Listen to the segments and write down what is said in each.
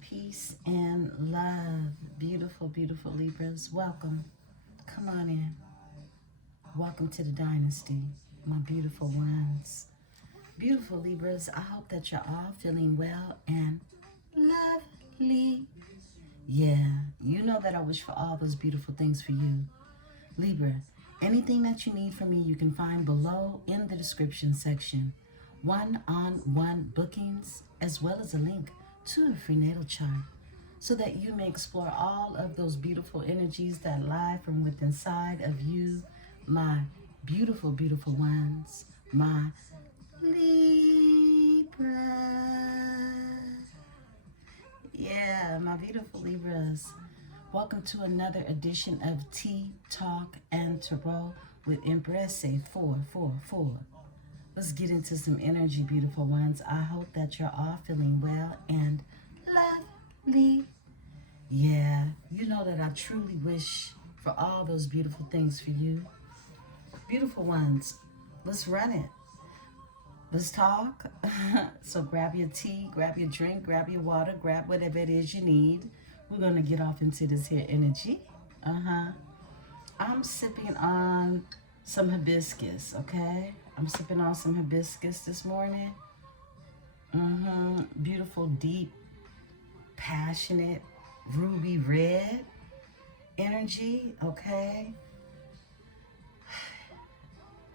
Peace and love. Beautiful, beautiful Libras. Welcome. Come on in. Welcome to the dynasty, my beautiful ones. Beautiful Libras, I hope that you're all feeling well and lovely. Yeah, you know that I wish for all those beautiful things for you. Libra, anything that you need from me, you can find below in the description section. One-on-one bookings, as well as a link to a free natal chart, so that you may explore all of those beautiful energies that lie from within inside of you, my beautiful, beautiful ones, my Libra. Yeah, my beautiful Libras. Welcome to another edition of Tea, Talk, and Tarot with Emperesse 444. Let's get into some energy, beautiful ones. I hope that you're all feeling well and lovely. Yeah, you know that I truly wish for all those beautiful things for you. Beautiful ones, let's run it. Let's talk. So grab your tea, grab your drink, grab your water, grab whatever it is you need. We're going to get off into this here energy. I'm sipping on some hibiscus, okay? I'm sipping on some hibiscus this morning. Beautiful, deep, passionate, ruby red energy, okay?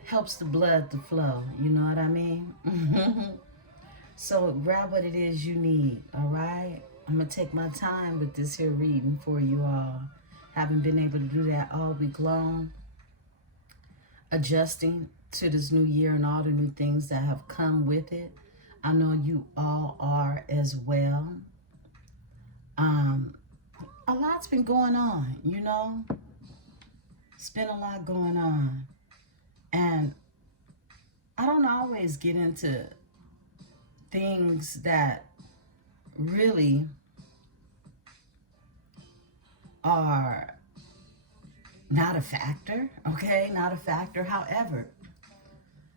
Helps the blood to flow, you know what I mean? So grab what it is you need, all right? I'm going to take my time with this here reading for you all. Haven't been able to do that all week long. Adjusting to this new year and all the new things that have come with it. I know you all are as well. A lot's been going on, you know? It's been a lot going on. And I don't always get into things that really are not a factor, okay? Not a factor. However,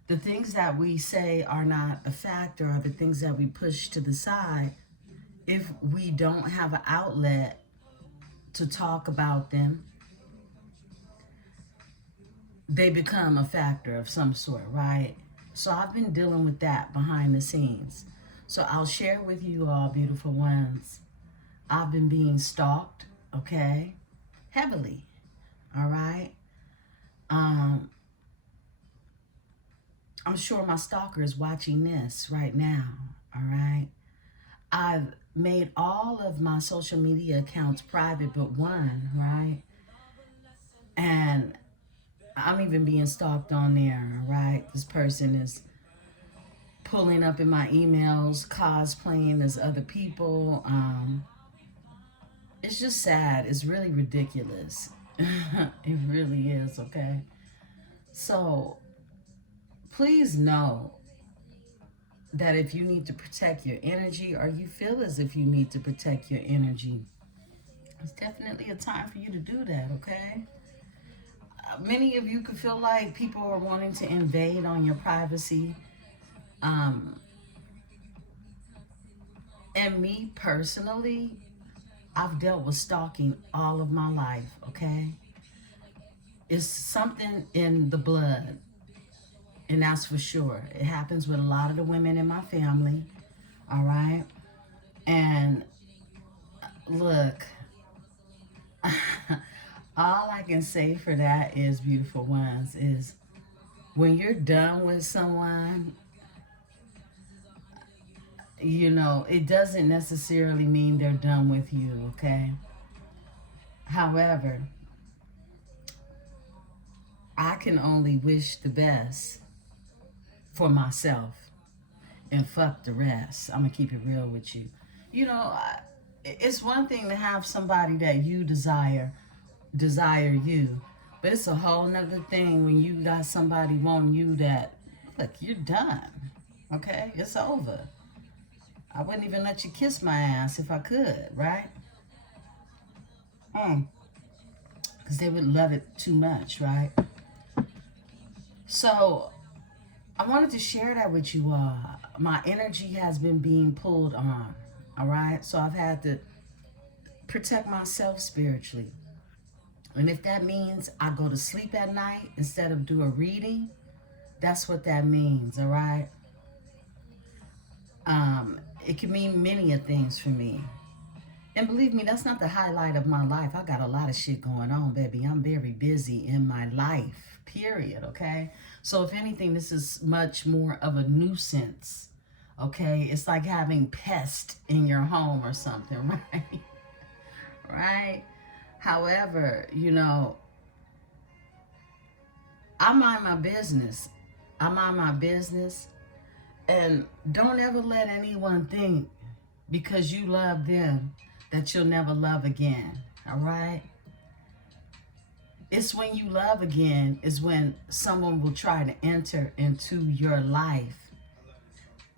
the things that we say are not a factor are the things that we push to the side if we don't have an outlet to talk about them. They become a factor of some sort, right? So I've been dealing with that behind the scenes. So I'll share with you all, beautiful ones. I've been being stalked, okay? Heavily, all right? I'm sure my stalker is watching this right now, all right? I've made all of my social media accounts private but one, right? And I'm even being stalked on there, right? This person is pulling up in my emails, cosplaying as other people. It's just sad. It's really ridiculous. It really is, okay? So please know that if you need to protect your energy or you feel as if you need to protect your energy, it's definitely a time for you to do that, okay? Many of you could feel like people are wanting to invade on your privacy. And me personally, I've dealt with stalking all of my life, okay? It's something in the blood, and that's for sure. It happens with a lot of the women in my family, all right? And look, all I can say for that is, beautiful ones, is when you're done with someone, you know, it doesn't necessarily mean they're done with you, okay? However, I can only wish the best for myself and fuck the rest. I'm gonna keep it real with you. You know, it's one thing to have somebody that you desire you, but it's a whole nother thing when you got somebody wanting you that, look, you're done, okay? It's over. I wouldn't even let you kiss my ass if I could, right? Because they would love it too much, right? So I wanted to share that with you all. My energy has been being pulled on, All right. So I've had to protect myself spiritually. And if that means I go to sleep at night instead of do a reading, that's what that means. All right. It can mean many of things for me. And believe me, that's not the highlight of my life. I got a lot of shit going on, baby. I'm very busy in my life, period, okay? So if anything, this is much more of a nuisance, okay? It's like having pests in your home or something, right? Right? However, you know, I mind my business. I mind my business. And don't ever let anyone think because you love them that you'll never love again. All right? It's when you love again is when someone will try to enter into your life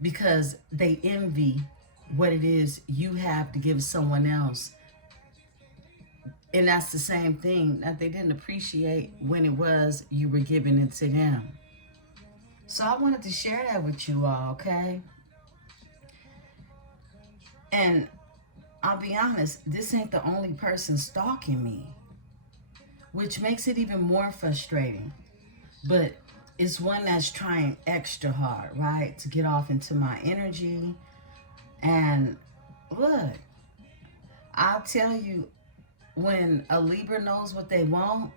because they envy what it is you have to give someone else. And that's the same thing that they didn't appreciate when it was you were giving it to them. So I wanted to share that with you all, okay? And I'll be honest, this ain't the only person stalking me, which makes it even more frustrating. But it's one that's trying extra hard, right? To get off into my energy. And look, I'll tell you, when a Libra knows what they want,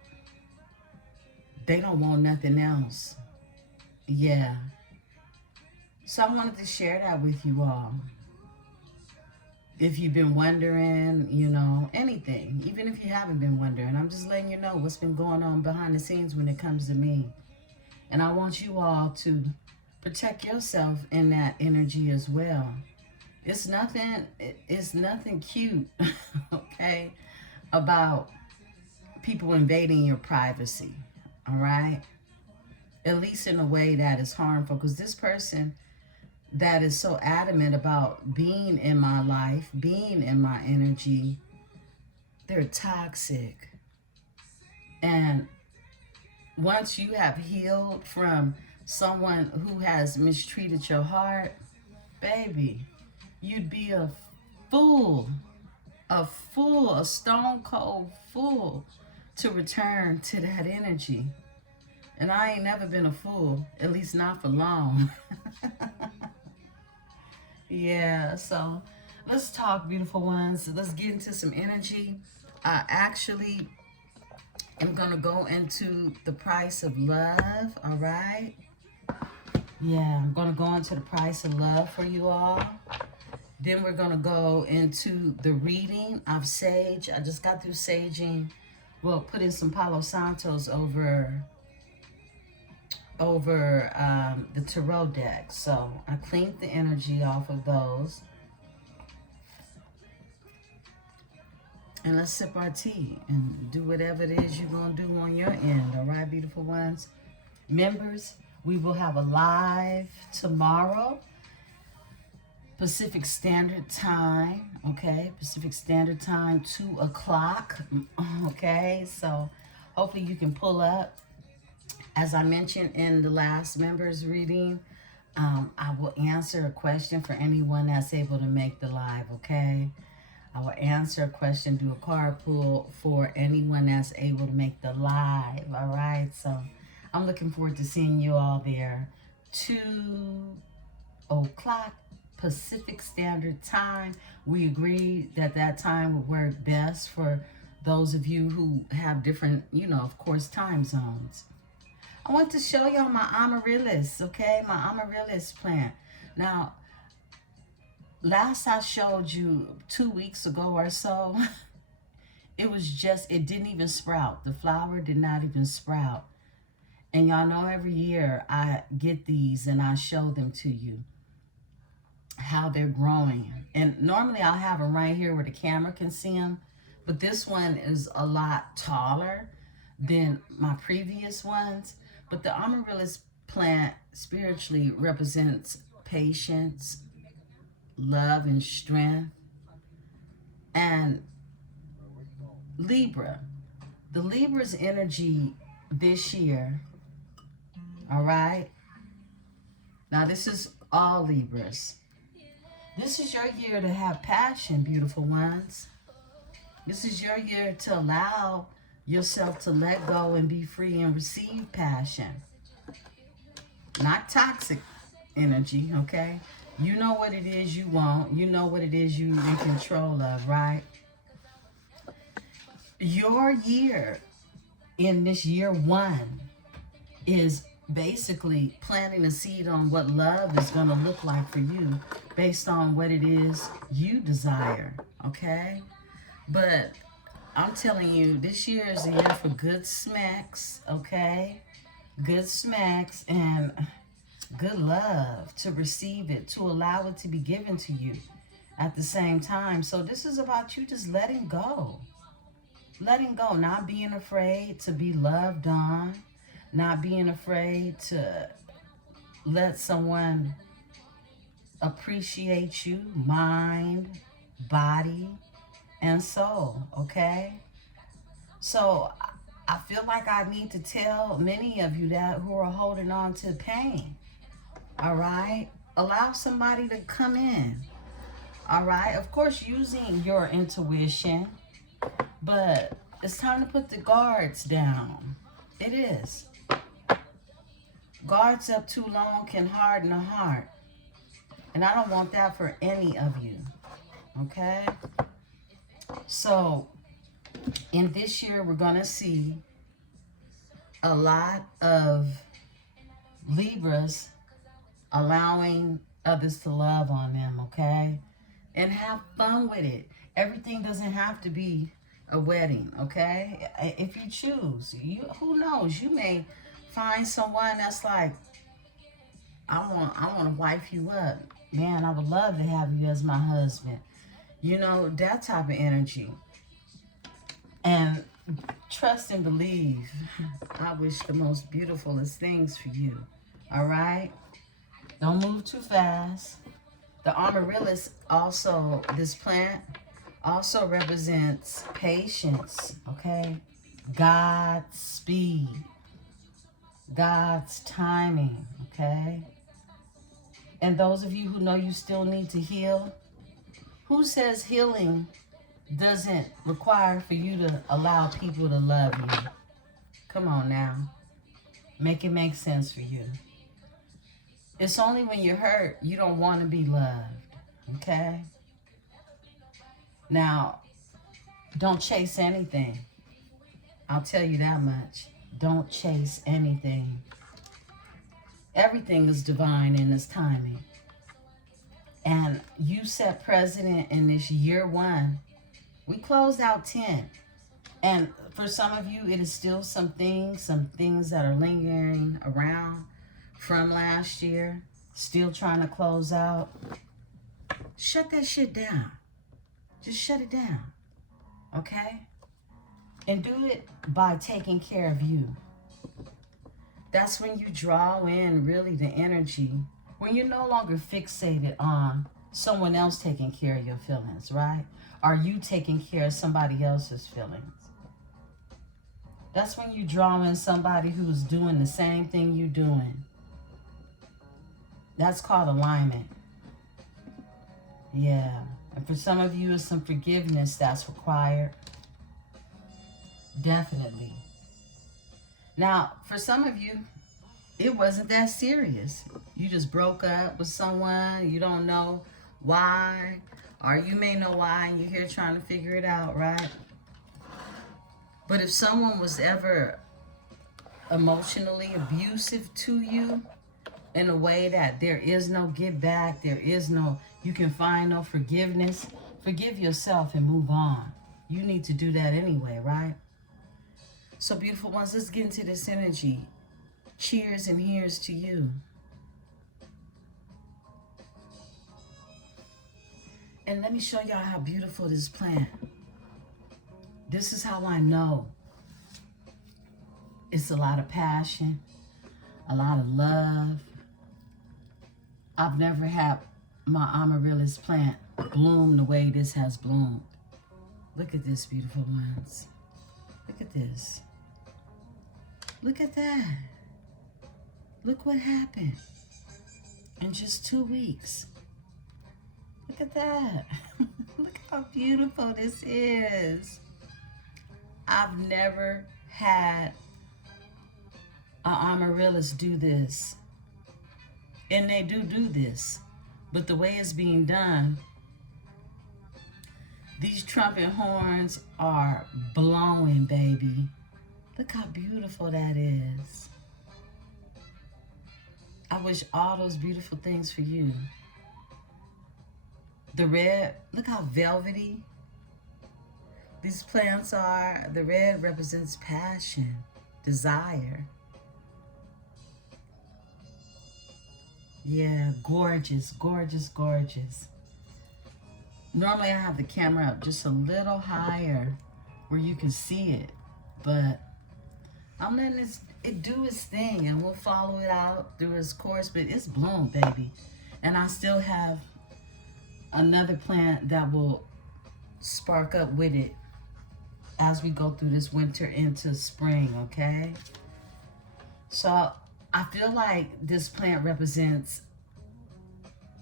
they don't want nothing else. Yeah. So I wanted to share that with you all. If you've been wondering, you know, anything, even if you haven't been wondering, I'm just letting you know what's been going on behind the scenes when it comes to me. And I want you all to protect yourself in that energy as well. It's nothing cute, okay, about people invading your privacy, all right? At least in a way that is harmful, because this person that is so adamant about being in my life, being in my energy, they're toxic. And once you have healed from someone who has mistreated your heart, baby, you'd be a fool, a stone cold fool to return to that energy. And I ain't never been a fool, at least not for long. Yeah, so let's talk, beautiful ones. Let's get into some energy. Actually, I'm going to go into the price of love, all right? Yeah, I'm going to go into the price of love for you all. Then we're going to go into the reading of sage. I just got through saging. Well, put in some Palo Santos over the Tarot deck. So I cleaned the energy off of those. And let's sip our tea and do whatever it is you're going to do on your end. All right, beautiful ones? Members, we will have a live tomorrow, Pacific Standard Time, okay? Pacific Standard Time, 2 o'clock, okay? So hopefully you can pull up. As I mentioned in the last members reading, I will answer a question for anyone that's able to make the live, okay? I will answer a question, do a card pull for anyone that's able to make the live, all right? So I'm looking forward to seeing you all there. 2 o'clock Pacific Standard Time. We agreed that that time would work best for those of you who have different, you know, of course, time zones. I want to show y'all my amaryllis, okay? My amaryllis plant. Now, last I showed you 2 weeks ago or so, it didn't even sprout. The flower did not even sprout. And y'all know every year I get these and I show them to you, how they're growing. And normally I'll have them right here where the camera can see them. But this one is a lot taller than my previous ones. But the amaryllis plant spiritually represents patience, love, and strength. And Libra. The Libra's energy this year, all right? Now, this is all Libras. This is your year to have passion, beautiful ones. This is your year to allow yourself to let go and be free and receive passion. Not toxic energy, okay? You know what it is you want. You know what it is you're in control of, right? Your year in this year one is basically planting a seed on what love is going to look like for you based on what it is you desire, okay? But I'm telling you, this year is a year for good smacks, okay? Good smacks and good love, to receive it, to allow it to be given to you at the same time. So this is about you just letting go. Letting go, not being afraid to be loved on, not being afraid to let someone appreciate you, mind, body, and soul, okay? So I feel like I need to tell many of you that who are holding on to pain, all right? Allow somebody to come in, all right? Of course, using your intuition, but it's time to put the guards down. It is. Guards up too long can harden a heart. And I don't want that for any of you, okay? So, in this year, we're going to see a lot of Libras allowing others to love on them, okay? And have fun with it. Everything doesn't have to be a wedding, okay? If you choose, who knows? You may find someone that's like, I want to wife you up. Man, I would love to have you as my husband. You know, that type of energy. And trust and believe. I wish the most beautifulest things for you. All right? Don't move too fast. The amaryllis also, this plant, also represents patience, okay? God's speed. God's timing, okay? And those of you who know you still need to heal, who says healing doesn't require for you to allow people to love you? Come on now. Make it make sense for you. It's only when you're hurt you don't want to be loved, okay? Now, don't chase anything. I'll tell you that much. Don't chase anything. Everything is divine in its timing. And you set precedent in this year one. We closed out 10. And for some of you, it is still some things that are lingering around from last year. Still trying to close out. Shut that shit down. Just shut it down. Okay? And do it by taking care of you. That's when you draw in really the energy, when you're no longer fixated on someone else taking care of your feelings, right? Are you taking care of somebody else's feelings? That's when you draw in somebody who's doing the same thing you're doing. That's called alignment. Yeah. And for some of you, it's some forgiveness that's required. Definitely. Now, for some of you, it wasn't that serious. You just broke up with someone. You don't know why. Or you may know why and you're here trying to figure it out, right? But if someone was ever emotionally abusive to you in a way that there is no give back, you can find no forgiveness, forgive yourself and move on. You need to do that anyway, right? So beautiful ones, let's get into this energy. Cheers and here's to you. And let me show y'all how beautiful this plant. This is how I know it's a lot of passion, a lot of love. I've never had my amaryllis plant bloom the way this has bloomed. Look at this, beautiful ones. Look at this. Look at that. Look what happened in just 2 weeks. Look Look at that. Look how beautiful this is. I've never had an amaryllis do this. And they do this. But the way it's being done, these trumpet horns are blowing, baby. Look how beautiful that is. I wish all those beautiful things for you. The red, look how velvety these plants are. The red represents passion, desire. Yeah, gorgeous, gorgeous, gorgeous. Normally I have the camera up just a little higher where you can see it, but I'm letting it do its thing, and we'll follow it out through its course. But it's bloomed, baby. And I still have another plant that will spark up with it as we go through this winter into spring, okay? So I feel like this plant represents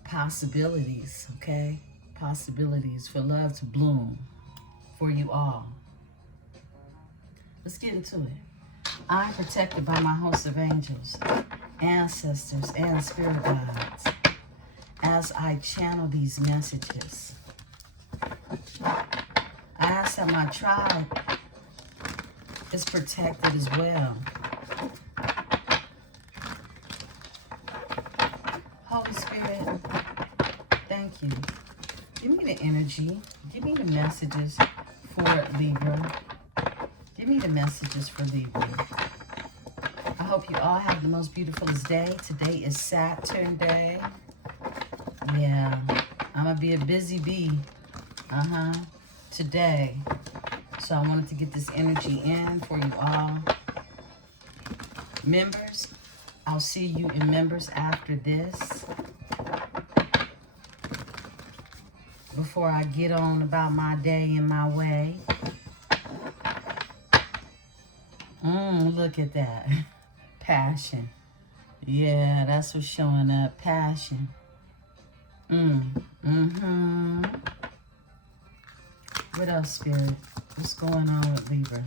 possibilities, okay? Possibilities for love to bloom for you all. Let's get into it. I'm protected by my host of angels, ancestors, and spirit guides as I channel these messages. I ask that my tribe is protected as well. Holy Spirit, thank you. Give me the energy. Give me the messages for Libra. Give me the messages for Libra. I hope you all have the most beautifulest day. Today is Saturn Day. Yeah, I'm going to be a busy bee. Today. So I wanted to get this energy in for you all. Members, I'll see you in members after this. Before I get on about my day and my way. Look at that. Passion. Yeah, that's what's showing up. Passion. What else, Spirit? What's going on with Libra?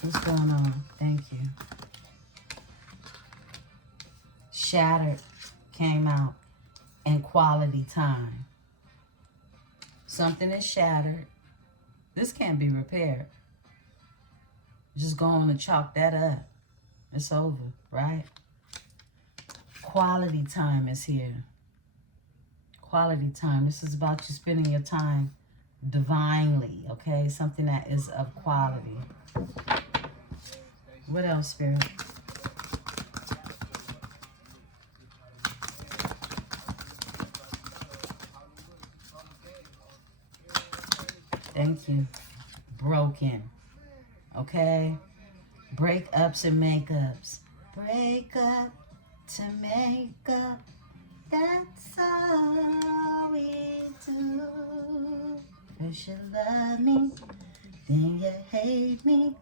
What's going on? Thank you. Shattered came out, and quality time. Something is shattered. This can't be repaired. Just go on and chalk that up. It's over, right? Quality time is here. Quality time. This is about you spending your time divinely, okay? Something that is of quality. What else, Spirit? Thank you. Broken. Okay? Breakups and makeups. Break up to make up. That's all we do. First you love me, then you hate me.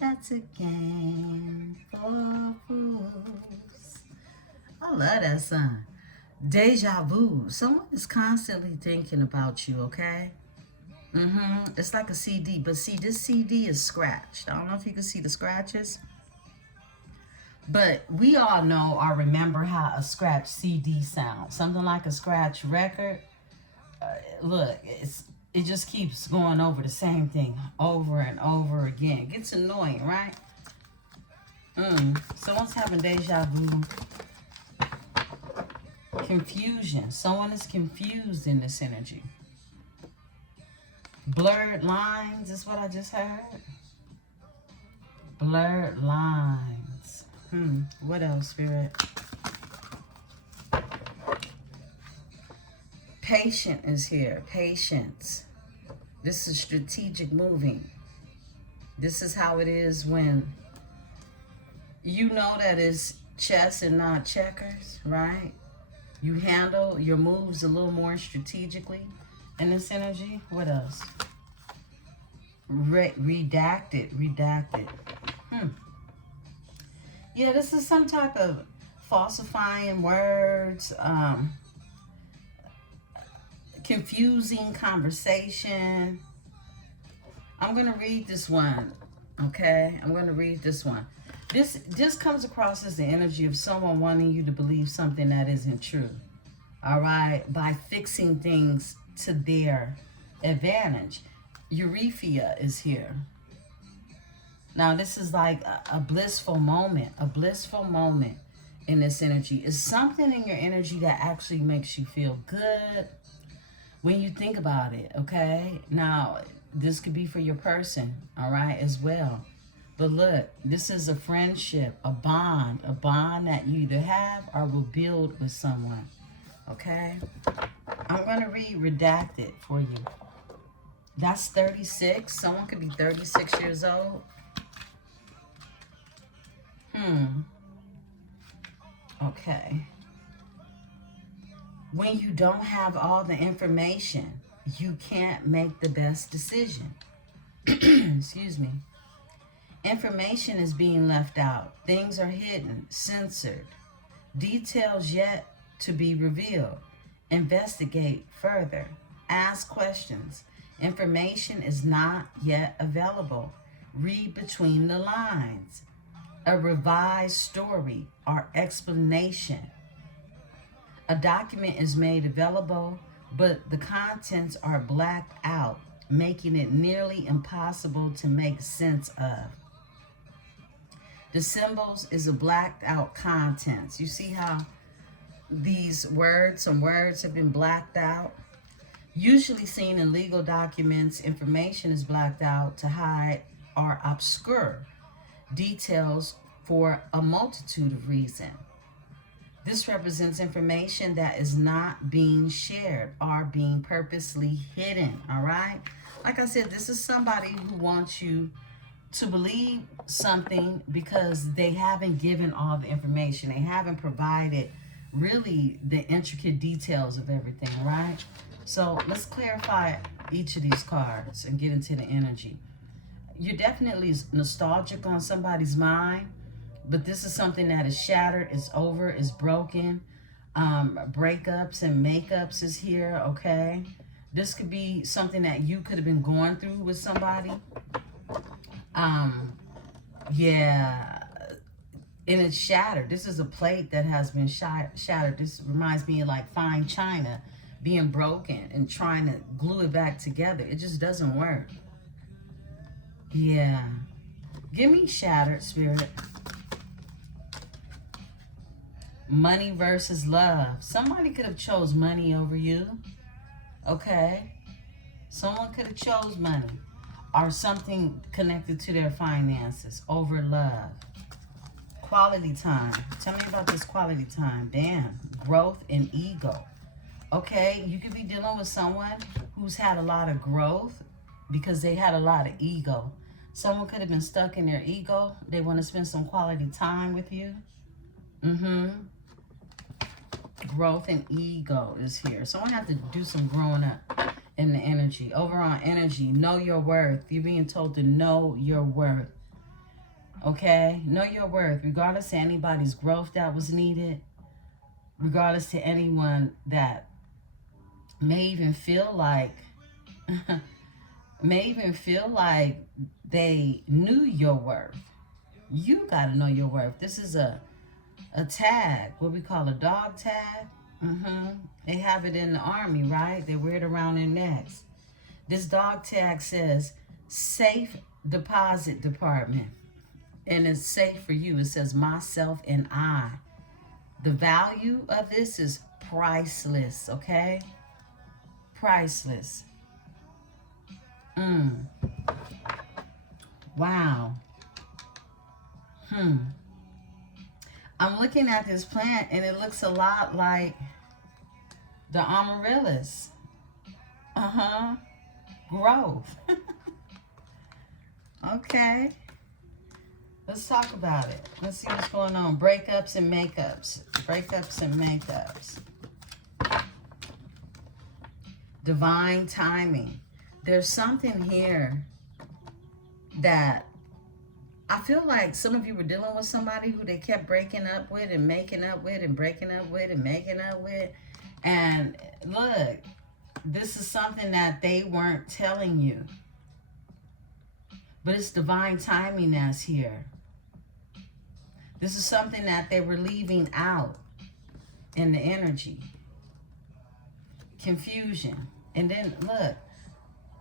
That's a game for fools. I love that song. Deja vu. Someone is constantly thinking about you, okay? It's like a CD, but see, this CD is scratched. I don't know if you can see the scratches. But we all know or remember how a scratch CD sounds. Something like a scratch record. Look, it just keeps going over the same thing over and over again. It gets annoying, right? Someone's having deja vu. Confusion. Someone is confused in this energy. Blurred lines is what I just heard. Blurred lines. What else, Spirit? Patient is here. Patience. This is strategic moving. This is how it is when you know that it's chess and not checkers, right? You handle your moves a little more strategically in this energy. What else? Redacted. Yeah, this is some type of falsifying words. confusing conversation. I'm going to read this one, okay? I'm going to read this one. This comes across as the energy of someone wanting you to believe something that isn't true, all right? By fixing things to their advantage. Eureka is here. Now, this is like a blissful moment in this energy. It's something in your energy that actually makes you feel good when you think about it, okay? Now, this could be for your person, all right, as well. But look, this is a friendship, a bond that you either have or will build with someone, okay? I'm going to read Redacted for you. That's 36. Someone could be 36 years old. Okay. When you don't have all the information, you can't make the best decision. Excuse me. Information is being left out. Things are hidden, censored. Details yet to be revealed. Investigate further. Ask questions. Information is not yet available. Read between the lines. A revised story or explanation. A document is made available, but the contents are blacked out, making it nearly impossible to make sense of. The symbols is a blacked out contents. You see how these words, some words have been blacked out? Usually seen in legal documents, information is blacked out to hide or obscure details for a multitude of reasons. This represents information that is not being shared or being purposely hidden, all right? Like I said, this is somebody who wants you to believe something because they haven't given all the information. They haven't provided really the intricate details of everything, right? So let's clarify each of these cards and get into the energy. You're definitely nostalgic on somebody's mind, but this is something that is shattered, it's over, it's broken. Breakups and makeups is here, okay? This could be something that you could have been going through with somebody. Yeah, and it's shattered. This is a plate that has been shattered. This reminds me of like fine china being broken and trying to glue it back together. It just doesn't work. Yeah. Give me shattered, Spirit. Money versus love. Somebody could have chose money over you. Okay. Someone could have chose money or something connected to their finances over love. Quality time. Tell me about this quality time. Damn. Growth and ego. Okay. You could be dealing with someone who's had a lot of growth because they had a lot of ego. Someone could have been stuck in their ego. They want to spend some quality time with you. Growth and ego is here. Someone have to do some growing up in the energy. Overall energy, know your worth. You're being told to know your worth. Okay? Know your worth. Regardless of anybody's growth that was needed. Regardless to anyone that may even feel like they knew your worth. You got to know your worth. This is a tag, what we call a dog tag. They have it in the army, right? They wear it around their necks. This dog tag says safe deposit department. And it's safe for you. It says myself and I. The value of this is priceless, okay? Priceless. Wow. I'm looking at this plant and it looks a lot like the amaryllis. Growth. Okay. Let's talk about it. Let's see what's going on. Breakups and makeups. Breakups and makeups. Divine timing. There's something here that I feel like some of you were dealing with somebody who they kept breaking up with and making up with and breaking up with and making up with. And look, This is something that they weren't telling you. But it's divine timing that's here. This is something that they were leaving out in the energy. Confusion. And then, look,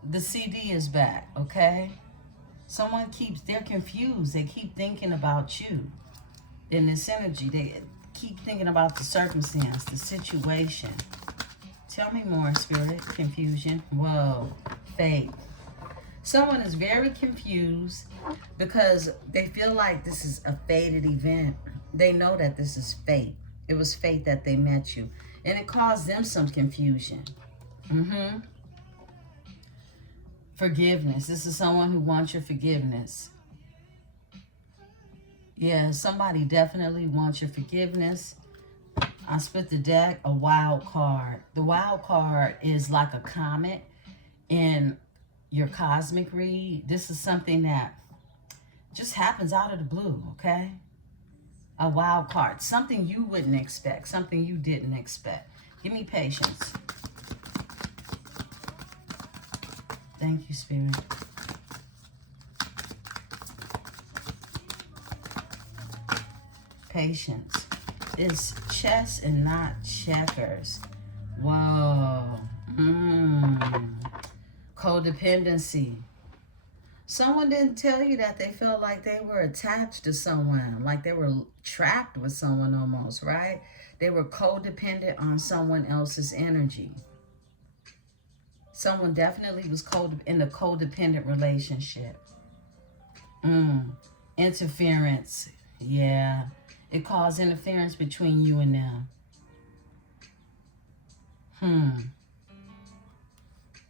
the CD is back, okay? They're confused. They keep thinking about you in this energy. They keep thinking about the circumstance, the situation. Tell me more, Spirit. Confusion. Whoa. Fate. Someone is very confused because they feel like this is a fated event. They know that this is fate. It was fate that they met you. And it caused them some confusion. Forgiveness. This is someone who wants your forgiveness. Yeah, somebody definitely wants your forgiveness. I split the deck, a wild card. The wild card is like a comet in your cosmic read. This is something that just happens out of the blue, okay? A wild card. Something you wouldn't expect. Something you didn't expect. Give me patience. Thank you, Spirit. Patience. It's chess and not checkers. Whoa. Codependency. Someone didn't tell you that they felt like they were attached to someone, like they were trapped with someone almost, right? They were codependent on someone else's energy. Someone definitely was in a codependent relationship. Interference. Yeah. It caused interference between you and them.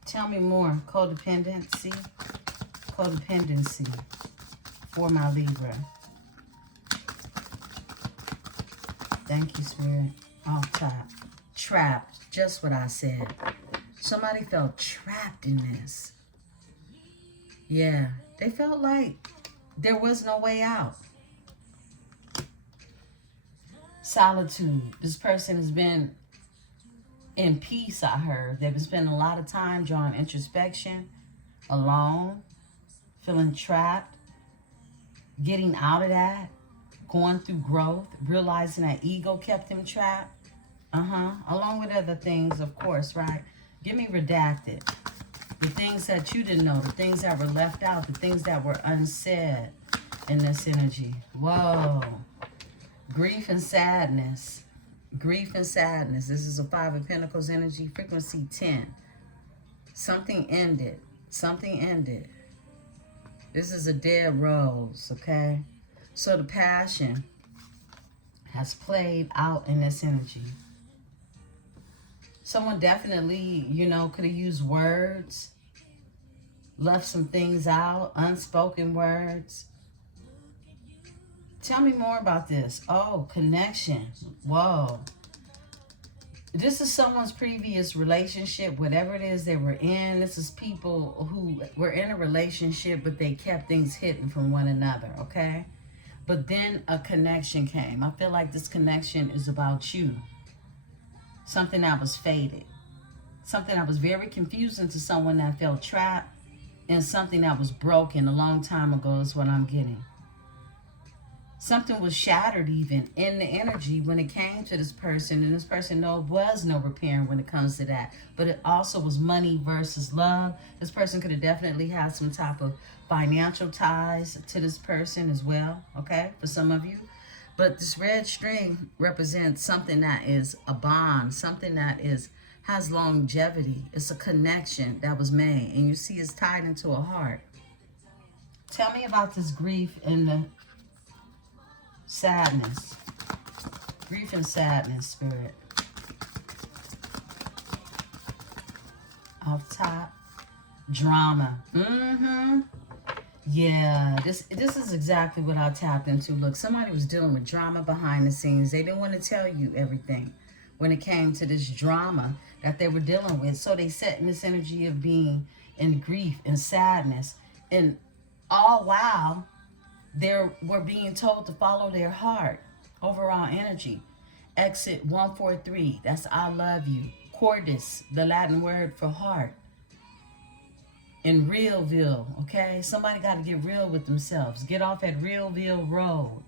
Tell me more. Codependency. Codependency for my Libra. Thank you, Spirit. Off top. Trapped. Just what I said. Somebody felt trapped in this. Yeah. They felt like there was no way out. Solitude. This person has been in peace, I heard. They've been spending a lot of time drawing introspection, alone, feeling trapped, getting out of that, going through growth, realizing that ego kept them trapped. Along with other things, of course, right? Give me redacted. The things that you didn't know, the things that were left out, the things that were unsaid in this energy. Whoa. Grief and sadness. Grief and sadness. This is a 5 of Pentacles energy, frequency 10. Something ended. Something ended. This is a dead rose, okay? So the passion has played out in this energy. Someone definitely, could have used words, left some things out, unspoken words. Tell me more about this. Oh, connection. Whoa. This is someone's previous relationship, whatever it is they were in. This is people who were in a relationship, but they kept things hidden from one another, okay? But then a connection came. I feel like this connection is about you. Something that was fated. Something that was very confusing to someone that felt trapped. And something that was broken a long time ago is what I'm getting. Something was shattered even in the energy when it came to this person. And this person was no repairing when it comes to that. But it also was money versus love. This person could have definitely had some type of financial ties to this person as well. Okay, for some of you. But this red string represents something that is a bond. Something that has longevity. It's a connection that was made. And you see it's tied into a heart. Tell me about this grief and the sadness. Grief and sadness, Spirit. Off top. Drama. Yeah, this is exactly what I tapped into. Look, somebody was dealing with drama behind the scenes. They didn't want to tell you everything when it came to this drama that they were dealing with. So they sat in this energy of being in grief and sadness. And all while they were being told to follow their heart. Overall energy. Exit 143. That's I love you. Cordis, the Latin word for heart. In Realville, okay? Somebody got to get real with themselves. Get off at Realville Road.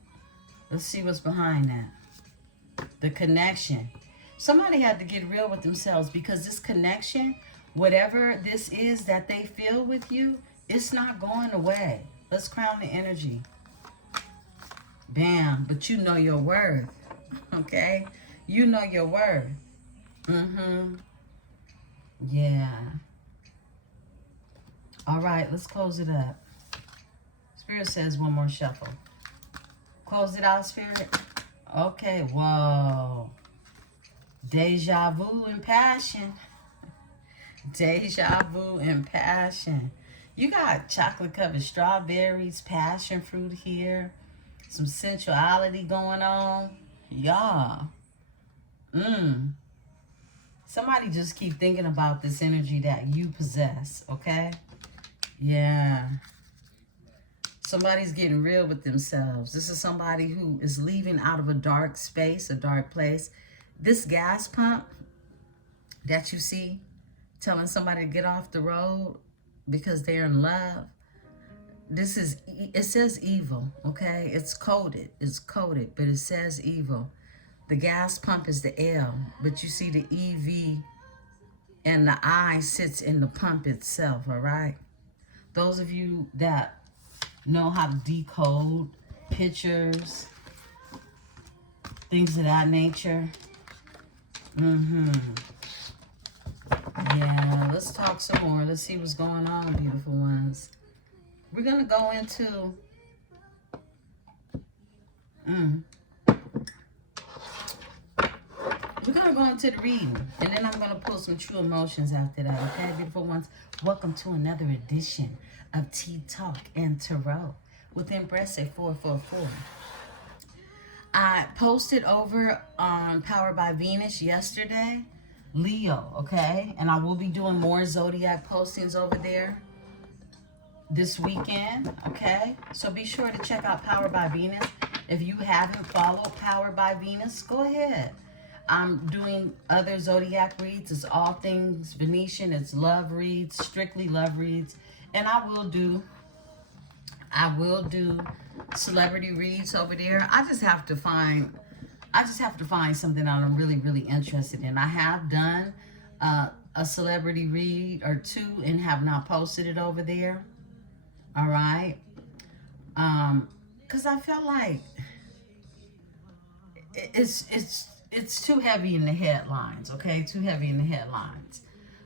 Let's see what's behind that. The connection. Somebody had to get real with themselves, because this connection, whatever this is that they feel with you, it's not going away. Let's crown the energy. Bam. But you know your worth. Okay? You know your worth. Yeah. All right, let's close it up. Spirit says one more shuffle. Close it out, Spirit. Okay, whoa. Deja vu and passion. Deja vu and passion. You got chocolate covered strawberries, passion fruit here. Some sensuality going on. Yeah. Somebody just keep thinking about this energy that you possess, okay? Yeah. Somebody's getting real with themselves. This is somebody who is leaving out of a dark space, a dark place. This gas pump that you see telling somebody to get off the road because they're in love, this is, it says evil, okay? It's coded, but it says evil. The gas pump is the L, but you see the EV and the I sits in the pump itself, all right? Those of you that know how to decode pictures, things of that nature. Yeah, let's talk some more. Let's see what's going on, beautiful ones. We're going to go into... We're going to go into the reading, and then I'm going to pull some true emotions after that, okay, beautiful ones? Welcome to another edition of Tea Talk and Tarot with Empresse 444. I posted over on Powered by Venus yesterday, Leo, okay? And I will be doing more Zodiac postings over there this weekend, okay? So be sure to check out Powered by Venus. If you haven't followed Powered by Venus, go ahead. I'm doing other Zodiac reads. It's all things Venetian. It's love reads, strictly love reads. And I will do celebrity reads over there. I just have to find something that I'm really, really interested in. I have done a celebrity read or two and have not posted it over there. All right. Because I felt like it's too heavy in the headlines, okay? Too heavy in the headlines.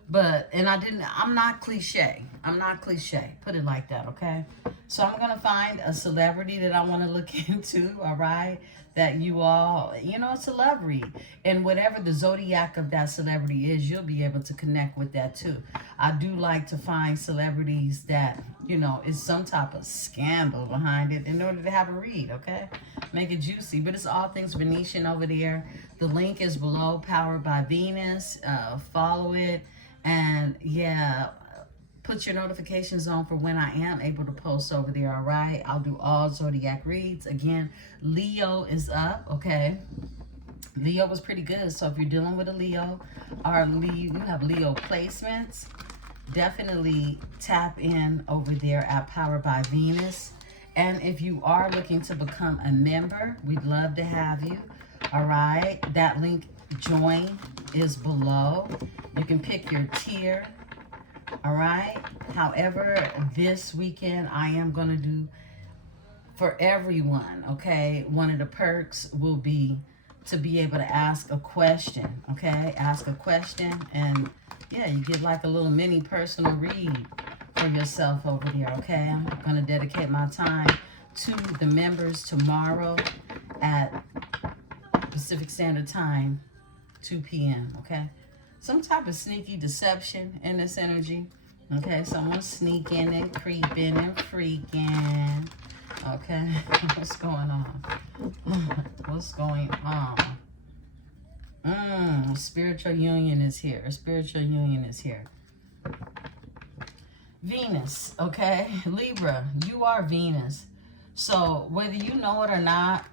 But, and I'm not cliche. Put it like that, okay? So I'm going to find a celebrity that I want to look into, all right? That you all, you know, it's a love read. And whatever the zodiac of that celebrity is, you'll be able to connect with that too. I do like to find celebrities that, you know, is some type of scandal behind it in order to have a read, okay? Make it juicy. But it's all things Venetian over there. The link is below, Powered by Venus. Follow it. And yeah, put your notifications on for when I am able to post over there, all right? I'll do all zodiac reads. Again, Leo is up, okay? Leo was pretty good. So if you're dealing with a Leo or you have Leo placements, definitely tap in over there at Powered by Venus. And if you are looking to become a member, we'd love to have you, all right? That link, join, is below. You can pick your tier, all right? However, this weekend I am going to do for everyone, okay? One of the perks will be to be able to ask a question, okay? Ask a question, and yeah, you get like a little mini personal read for yourself over there, okay? I'm going to dedicate my time to the members tomorrow at Pacific Standard Time, 2 p.m., okay? Some type of sneaky deception in this energy, okay? Someone's sneaking and creeping and freaking, okay? What's going on? What's going on? Spiritual union is here. Spiritual union is here. Venus, okay? Libra, you are Venus. So whether you know it or not,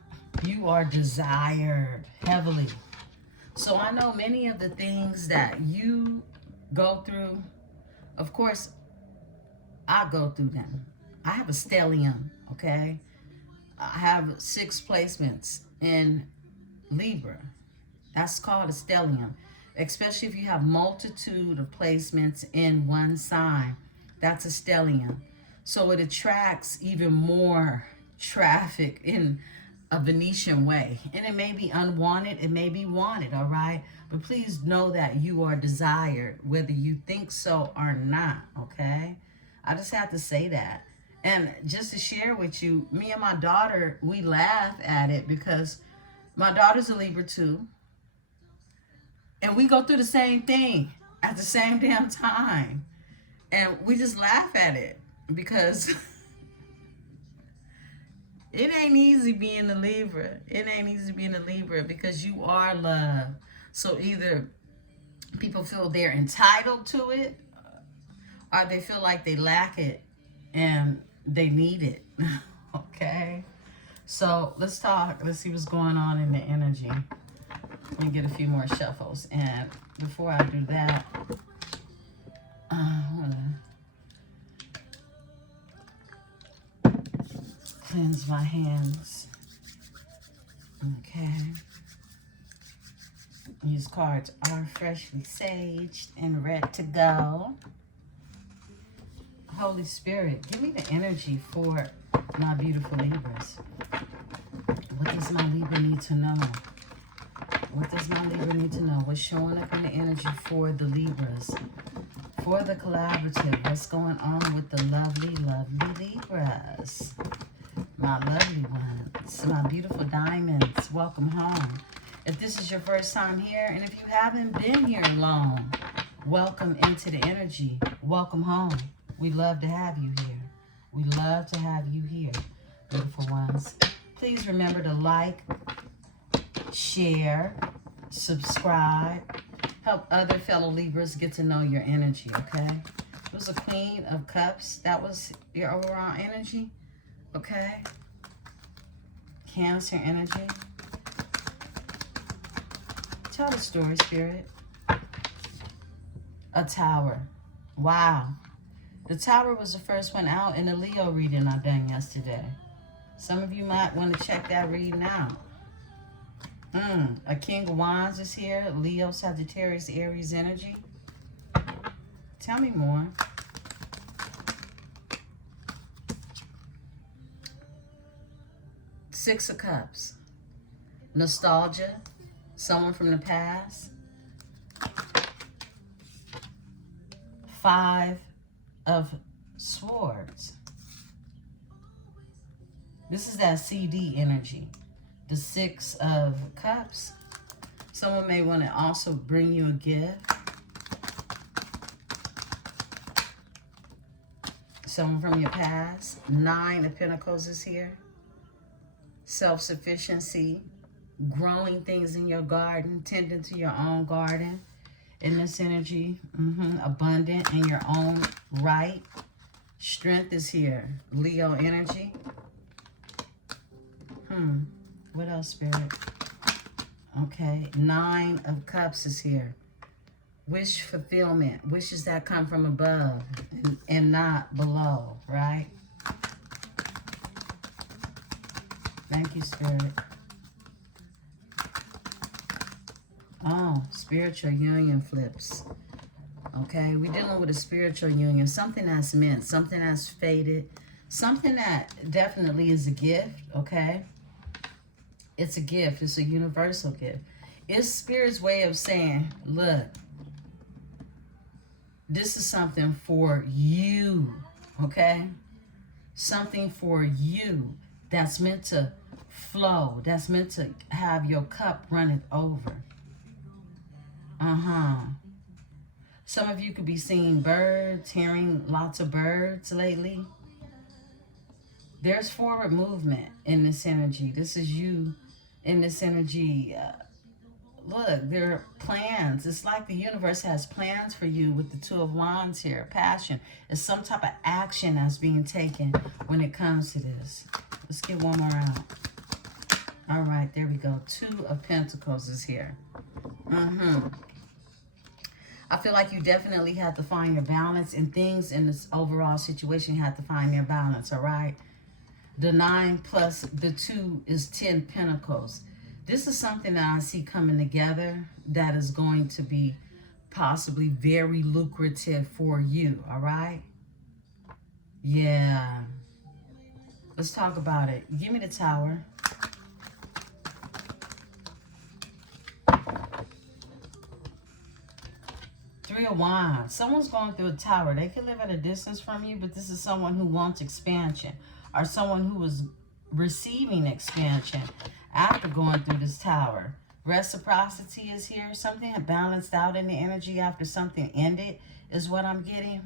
you are desired heavily. So I know many of the things that you go through, of course, I go through them. I have a stellium, okay? I have 6 placements in Libra. That's called a stellium, especially if you have multitude of placements in one sign. That's a stellium. So it attracts even more traffic in a Venetian way. And it may be unwanted, it may be wanted, all right? But please know that you are desired, whether you think so or not, okay? I just have to say that. And just to share with you, me and my daughter, we laugh at it because my daughter's a Libra too. And we go through the same thing at the same damn time. And we just laugh at it because it ain't easy being a Libra. It ain't easy being a Libra because you are love. So either people feel they're entitled to it or they feel like they lack it and they need it. Okay? So let's talk. Let's see what's going on in the energy. Let me get a few more shuffles. And before I do that, I'm going to cleanse my hands. Okay. These cards are freshly saged and ready to go. Holy Spirit, give me the energy for my beautiful Libras. What does my Libra need to know? What does my Libra need to know? What's showing up in the energy for the Libras? For the collaborative, what's going on with the lovely, lovely Libras? My lovely ones, my beautiful diamonds, welcome home. If this is your first time here, and if you haven't been here long, welcome into the energy. Welcome home. We love to have you here. We love to have you here, beautiful ones. Please remember to like, share, subscribe, help other fellow Libras get to know your energy, okay? It was a Queen of Cups. That was your overall energy, okay? Cancer energy. Tell the story, Spirit. A Tower. Wow. The Tower was the first one out in the Leo reading I done yesterday. Some of you might want to check that reading out. A King of Wands is here. Leo, Sagittarius, Aries energy. Tell me more. Six of Cups. Nostalgia. Someone from the past. Five of Swords. This is that CD energy. The Six of Cups. Someone may want to also bring you a gift. Someone from your past. Nine of Pentacles is here. Self-sufficiency. Growing things in your garden. Tending to your own garden. In this energy. Abundant in your own right. Strength is here. Leo energy. What else, Spirit? Okay. Nine of Cups is here. Wish fulfillment. Wishes that come from above and not below, right? Thank you, Spirit. Oh, spiritual union flips. Okay, we're dealing with a spiritual union. Something that's meant, something that's fated, something that definitely is a gift, okay? It's a gift. It's a universal gift. It's Spirit's way of saying, look, this is something for you, okay? Something for you that's meant to flow, that's meant to have your cup running over. Some of you could be seeing birds, hearing lots of birds lately. There's forward movement in this energy. This is you in this energy. Look, there are plans. It's like the universe has plans for you with the Two of Wands here. Passion. It's some type of action that's being taken when it comes to this. Let's get one more out. All right, there we go. Two of Pentacles is here. I feel like you definitely have to find your balance, and things in this overall situation you have to find their balance, all right? The 9 plus the 2 is 10 Pentacles. This is something that I see coming together that is going to be possibly very lucrative for you, all right? Yeah. Let's talk about it. Give me the Tower. Three of Wands. Someone's going through a tower. They could live at a distance from you, but this is someone who wants expansion, or someone who is receiving expansion after going through this tower. Reciprocity is here. Something had balanced out in the energy after something ended is what I'm getting.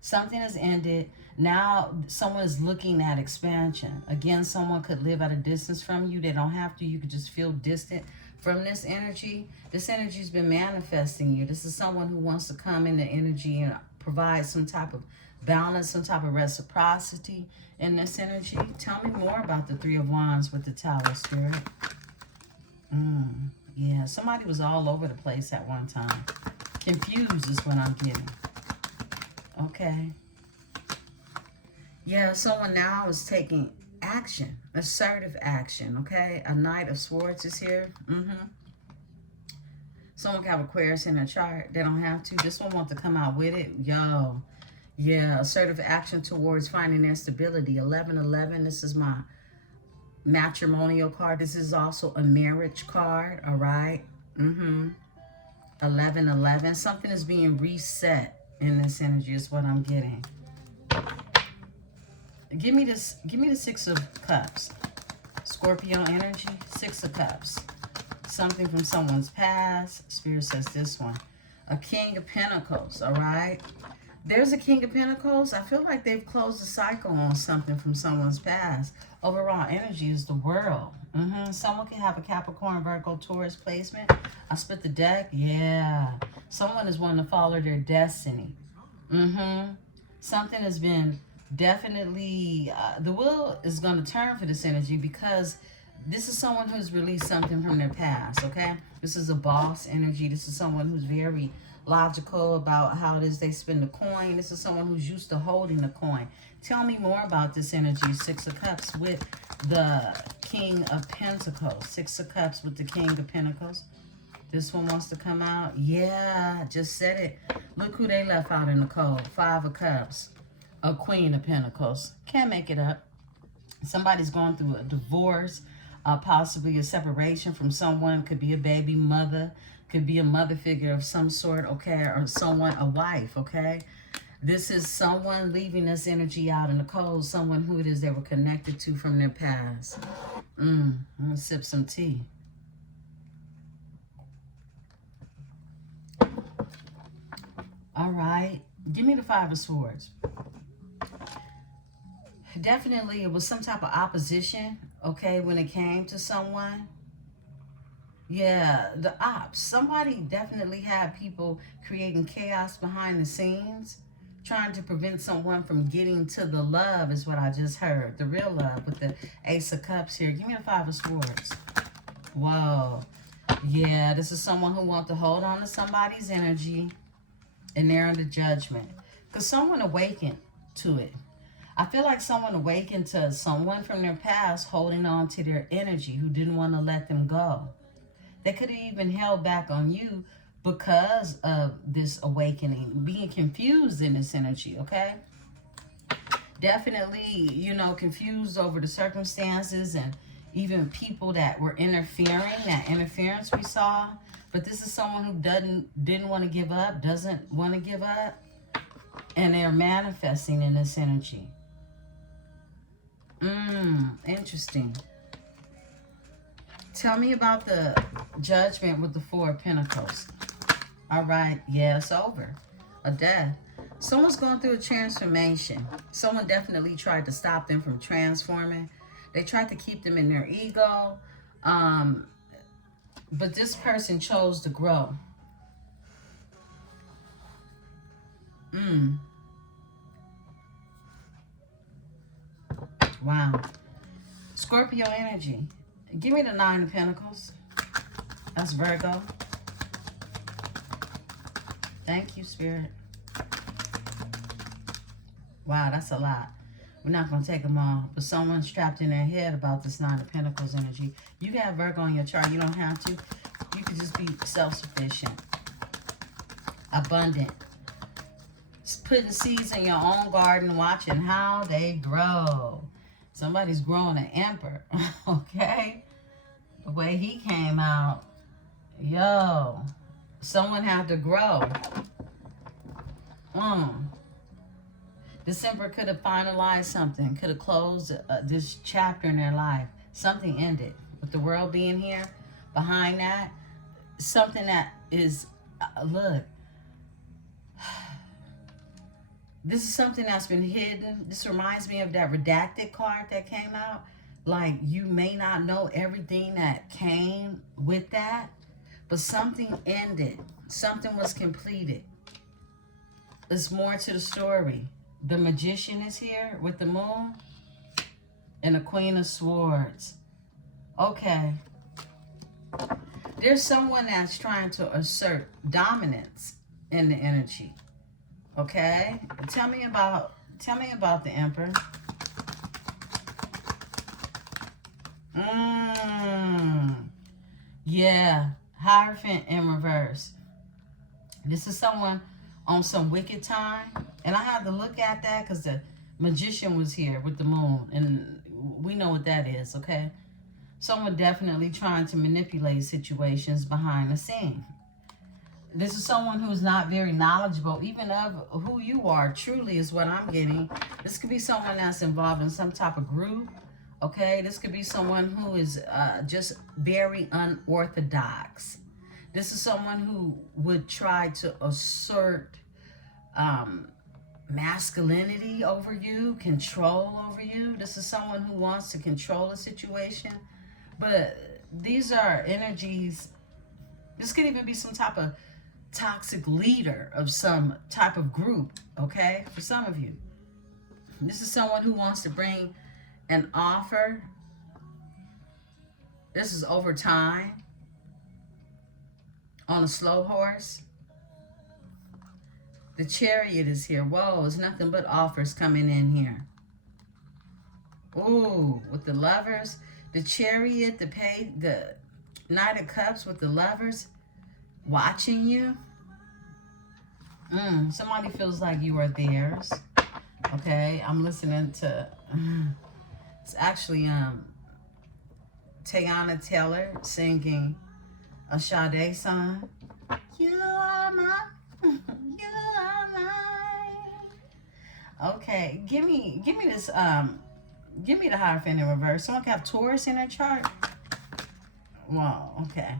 Something has ended. Now someone is looking at expansion. Again, someone could live at a distance from you. They don't have to. You could just feel distant from this energy. This energy's been manifesting you. This is someone who wants to come in the energy and provide some type of balance, some type of reciprocity in this energy. Tell me more about the Three of Wands with the Tower, Spirit. Yeah, somebody was all over the place at one time. Confused is what I'm getting. Okay. Yeah, someone now is taking action, assertive action, okay? A Knight of Swords is here. Someone can have Aquarius in their chart. They don't have to. This one wants to come out with it. Yo, yeah, assertive action towards finding their stability. 1111, this is my matrimonial card. This is also a marriage card, all right? 1111, something is being reset in this energy is what I'm getting. Give me this. Give me the Six of Cups. Scorpio energy. Six of Cups. Something from someone's past. Spirit says this one. A King of Pentacles. All right. There's a King of Pentacles. I feel like they've closed the cycle on something from someone's past. Overall energy is the World. Someone can have a Capricorn, Virgo, Taurus placement. I split the deck. Yeah. Someone is wanting to follow their destiny. Something has been definitely, the wheel is going to turn for this energy because this is someone who's released something from their past, okay? This is a boss energy. This is someone who's very logical about how it is they spend the coin. This is someone who's used to holding the coin. Tell me more about this energy, Six of Cups with the King of Pentacles. Six of Cups with the King of Pentacles. This one wants to come out. Yeah, just said it. Look who they left out in the cold. Five of Cups. A Queen of Pentacles. Can't make it up. Somebody's going through a divorce, possibly a separation from someone. Could be a baby mother. Could be a mother figure of some sort, okay? Or someone, a wife, okay? This is someone leaving this energy out in the cold. Someone who it is they were connected to from their past. I'm going to sip some tea. All right. Give me the Five of Swords. Definitely, it was some type of opposition, okay, when it came to someone. Yeah, the ops. Somebody definitely had people creating chaos behind the scenes, trying to prevent someone from getting to the love is what I just heard. The real love with the Ace of Cups here. Give me the Five of Swords. Whoa. Yeah, this is someone who wants to hold on to somebody's energy, and they're under judgment. Because someone awakened to it. I feel like someone awakened to someone from their past holding on to their energy who didn't want to let them go. They could have even held back on you because of this awakening, being confused in this energy, okay? Definitely, you know, confused over the circumstances and even people that were interfering, that interference we saw. But this is someone who didn't want to give up, doesn't want to give up, and they're manifesting in this energy. Interesting. Tell me about the Judgment with the Four of Pentacles. All right. Yeah, it's over. A death. Someone's going through a transformation. Someone definitely tried to stop them from transforming. They tried to keep them in their ego. But this person chose to grow. Wow. Scorpio energy. Give me the Nine of Pentacles. That's Virgo. Thank you, Spirit. Wow, that's a lot. We're not going to take them all. But someone's trapped in their head about this Nine of Pentacles energy. You got Virgo on your chart. You don't have to. You could just be self-sufficient. Abundant. Just putting seeds in your own garden, watching how they grow. Somebody's growing an emperor. Okay? The way he came out. Yo. Someone had to grow. This emperor could have finalized something, could have closed this chapter in their life. Something ended. With the world being here, behind that, something that is, look, this is something that's been hidden. This reminds me of that redacted card that came out. Like, you may not know everything that came with that, but something ended. Something was completed. There's more to the story. The Magician is here with the Moon and the Queen of Swords. Okay. There's someone that's trying to assert dominance in the energy. Okay? Tell me about the Emperor. Yeah. Hierophant in reverse. This is someone on some wicked time. And I had to look at that because the Magician was here with the Moon. And we know what that is, okay? Someone definitely trying to manipulate situations behind the scene. This is someone who's not very knowledgeable, even of who you are, truly is what I'm getting. This could be someone that's involved in some type of group, okay? This could be someone who is just very unorthodox. This is someone who would try to assert masculinity over you, control over you. This is someone who wants to control a situation. But these are energies. This could even be some type of toxic leader of some type of group, okay? For some of you. This is someone who wants to bring an offer. This is over time. On a slow horse. The Chariot is here. Whoa, it's nothing but offers coming in here. Ooh, with the Lovers. The Chariot, the Knight of Cups with the Lovers. Watching you. Somebody feels like you are theirs. Okay, I'm listening to... it's actually Teyana Taylor singing a Sade song. You are mine. You are mine. Okay, give me this give me the Hierophant in reverse. Someone can have Taurus in their chart. Wow, okay.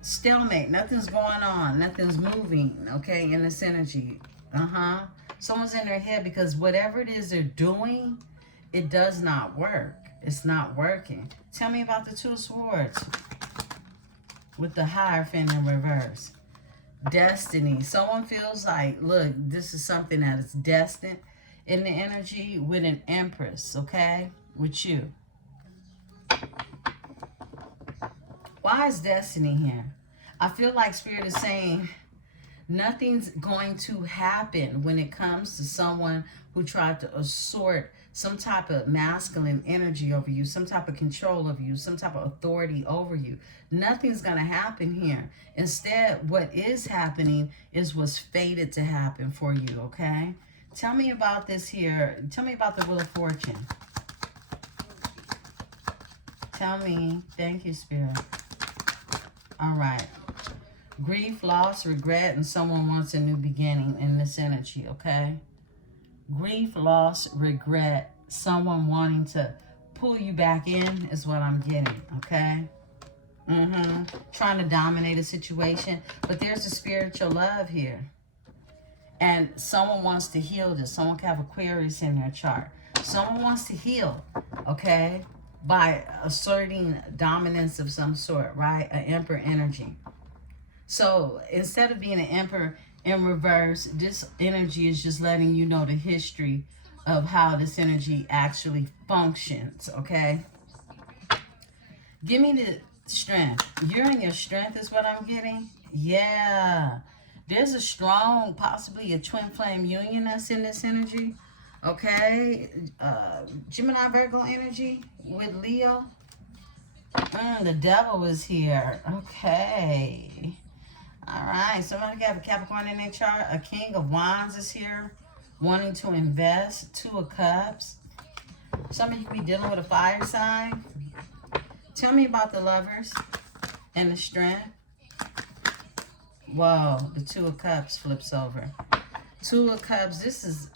Stalemate. Nothing's going on. Nothing's moving, okay, in this energy. Someone's in their head because whatever it is they're doing, it does not work. It's not working. Tell me about the Two of Swords with the Hierophant in reverse. Destiny. Someone feels like, look, this is something that is destined in the energy with an Empress, okay? With you. Why is destiny here? I feel like Spirit is saying nothing's going to happen when it comes to someone who tried to assert some type of masculine energy over you, some type of control over you, some type of authority over you. Nothing's going to happen here. Instead, what is happening is what's fated to happen for you, okay? Tell me about this here. Tell me about the Wheel of Fortune. Tell me. Thank you, Spirit. All right. Grief, loss, regret, and someone wants a new beginning in this energy, okay? Grief, loss, regret, someone wanting to pull you back in is what I'm getting, okay? Trying to dominate a situation. But there's a spiritual love here. And someone wants to heal this. Someone can have Aquarius in their chart. Someone wants to heal, okay? By asserting dominance of some sort, right? An Emperor energy. So instead of being an Emperor in reverse, this energy is just letting you know the history of how this energy actually functions, okay? Give me the strength. You're in your strength is what I'm getting. Yeah. There's a strong, possibly a twin flame union that's in this energy. Okay. Gemini Virgo energy with Leo. The devil is here. Okay. All right. Somebody got a Capricorn in their chart. A King of Wands is here, wanting to invest. Two of Cups. Some of you could be dealing with a fire sign. Tell me about the Lovers and the Strength. Whoa, the Two of Cups flips over. Two of Cups, this is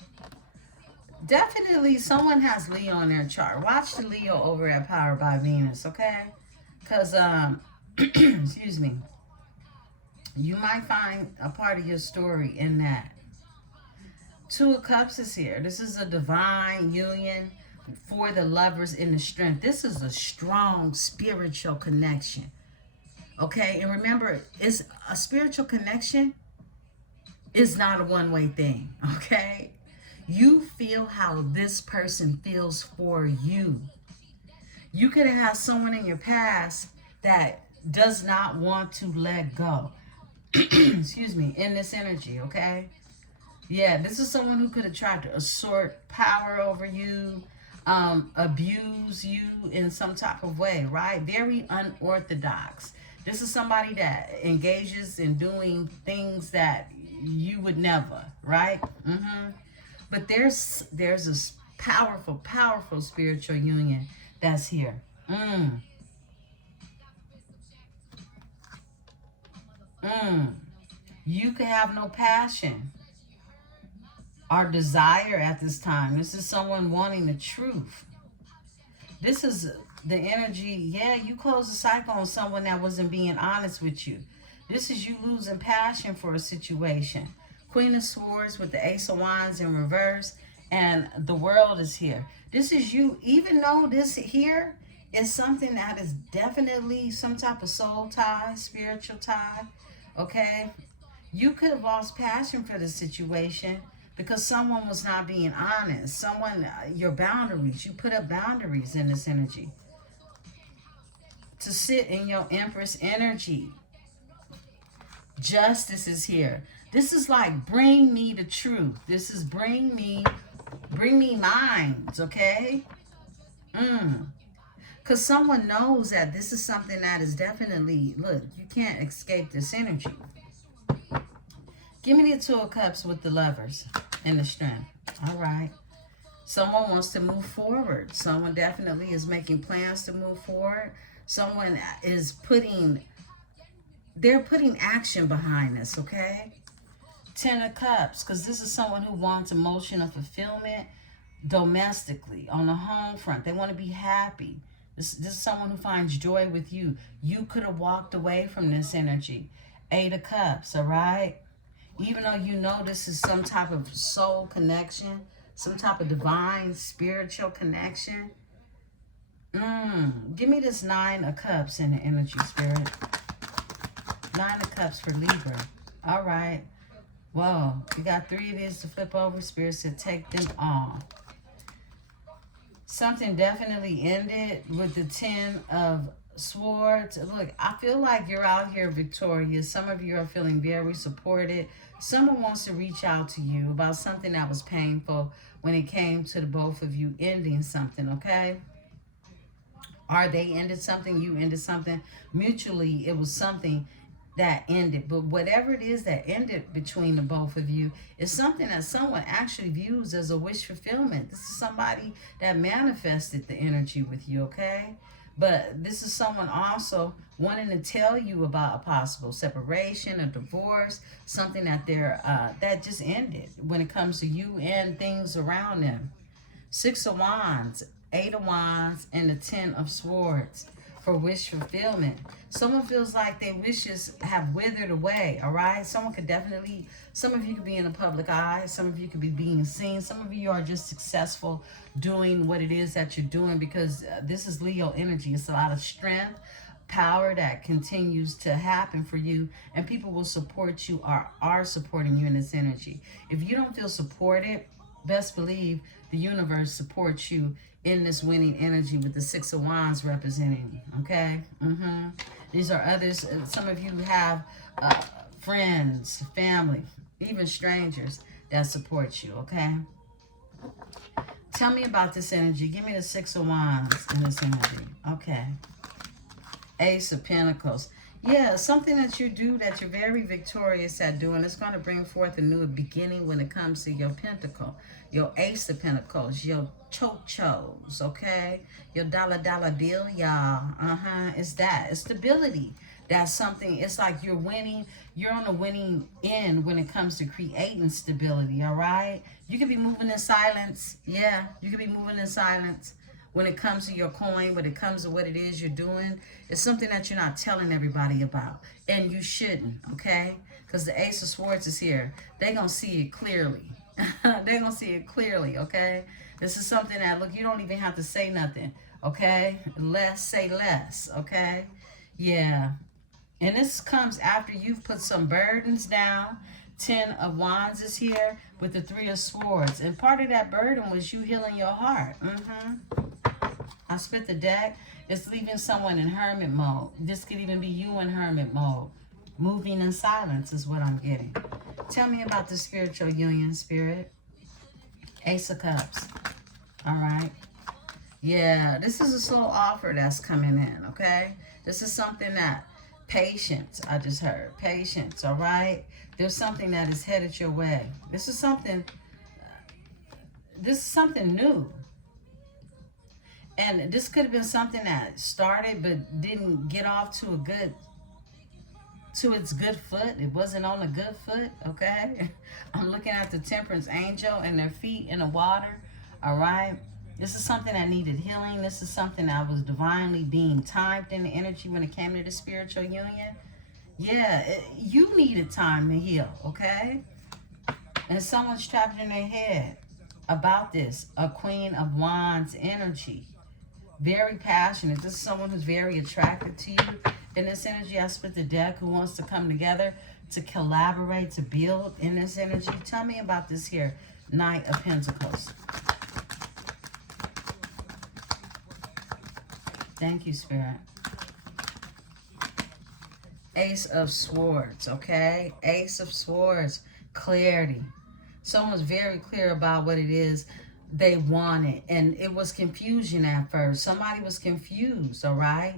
definitely someone has Leo in their chart. Watch the Leo over at Power by Venus, okay? Because, excuse me, you might find a part of your story in that. Two of Cups is here. This is a divine union for the Lovers in the Strength. This is a strong spiritual connection. Okay, and remember, it's a spiritual connection is not a one-way thing, okay? You feel how this person feels for you. You could have had someone in your past that does not want to let go. Excuse me, in this energy, okay? Yeah, this is someone who could have tried to assert power over you, abuse you in some type of way, right? Very unorthodox. This is somebody that engages in doing things that you would never, right? But there's a powerful, powerful spiritual union that's here. You could have no passion or desire at this time. This is someone wanting the truth. This is the energy. Yeah, you closed the cycle on someone that wasn't being honest with you. This is you losing passion for a situation. Queen of Swords with the Ace of Wands in reverse, and the World is here. This is you, even though this here is something that is definitely some type of soul tie, spiritual tie, okay? You could have lost passion for the situation because someone was not being honest. Someone, your boundaries, you put up boundaries in this energy. To sit in your Empress energy. Justice is here. This is like, bring me the truth. This is bring me minds, okay? Because someone knows that this is something that is definitely, look, you can't escape this energy. Give me the Two of Cups with the Lovers and the Strength. All right. Someone wants to move forward. Someone definitely is making plans to move forward. Someone is they're putting action behind this, okay? Ten of Cups, because this is someone who wants emotional fulfillment domestically, on the home front. They want to be happy. This is someone who finds joy with you. You could have walked away from this energy. Eight of Cups, all right? Even though you know this is some type of soul connection, some type of divine spiritual connection. Give me this Nine of Cups in the energy, Spirit. Nine of Cups for Libra. All right. Whoa. You got three of these to flip over. Spirit said take them all. Something definitely ended with the Ten of Swords. Look, I feel like you're out here victorious. Some of you are feeling very supported. Someone wants to reach out to you about something that was painful when it came to the both of you ending something, okay? Or they ended something, you ended something. Mutually, it was something that ended. But whatever it is that ended between the both of you is something that someone actually views as a wish fulfillment. This is somebody that manifested the energy with you, okay? But this is someone also wanting to tell you about a possible separation, a divorce, something that that just ended when it comes to you and things around them. Six of Wands, Eight of Wands, and the Ten of Swords for wish fulfillment. Someone feels like their wishes have withered away, all right? Someone could definitely, some of you could be in the public eye. Some of you could be being seen. Some of you are just successful doing what it is that you're doing because this is Leo energy. It's a lot of strength, power that continues to happen for you, and people will support you or are supporting you in this energy. If you don't feel supported, best believe the universe supports you in this winning energy with the Six of Wands representing, okay? These are others. Some of you have friends, family, even strangers that support you, okay? Tell me about this energy. Give me the Six of Wands in this energy. Okay. Ace of Pentacles. Yeah, something that you do that you're very victorious at doing. It's going to bring forth a new beginning when it comes to your pentacle. Your Ace of Pentacles. Your chochos, okay? Your dollar bill, y'all. It's that. It's stability. That's something. It's like you're winning. You're on the winning end when it comes to creating stability, all right? You can be moving in silence. Yeah, you can be moving in silence. When it comes to your coin, when it comes to what it is you're doing, it's something that you're not telling everybody about. And you shouldn't, okay? Because the Ace of Swords is here. They're going to see it clearly. They're going to see it clearly, okay? This is something that, look, you don't even have to say nothing, okay? Less, say less, okay? Yeah. And this comes after you've put some burdens down. 10 of Wands is here with the 3 of Swords. And part of that burden was you healing your heart. I split the deck. It's leaving someone in hermit mode. This could even be you in hermit mode. Moving in silence is what I'm getting. Tell me about the spiritual union, Spirit. Ace of Cups. All right. Yeah, this is a slow offer that's coming in, okay? This is something that, patience, I just heard. Patience, all right? There's something that is headed your way. This is something new. And this could have been something that started but didn't get off to its good foot. It wasn't on a good foot, okay? I'm looking at the Temperance Angel and their feet in the water, all right? This is something that needed healing. This is something that was divinely being timed in the energy when it came to the spiritual union. Yeah, you needed time to heal, okay? And someone's trapped in their head about this. A Queen of Wands energy. Very passionate. This is someone who's very attracted to you. In this energy, I split the deck, who wants to come together to collaborate, to build in this energy. Tell me about this here. Knight of Pentacles. Thank you, Spirit. Ace of Swords, okay? Ace of Swords. Clarity. Someone's very clear about what it is they wanted. And it was confusion at first. Somebody was confused, all right?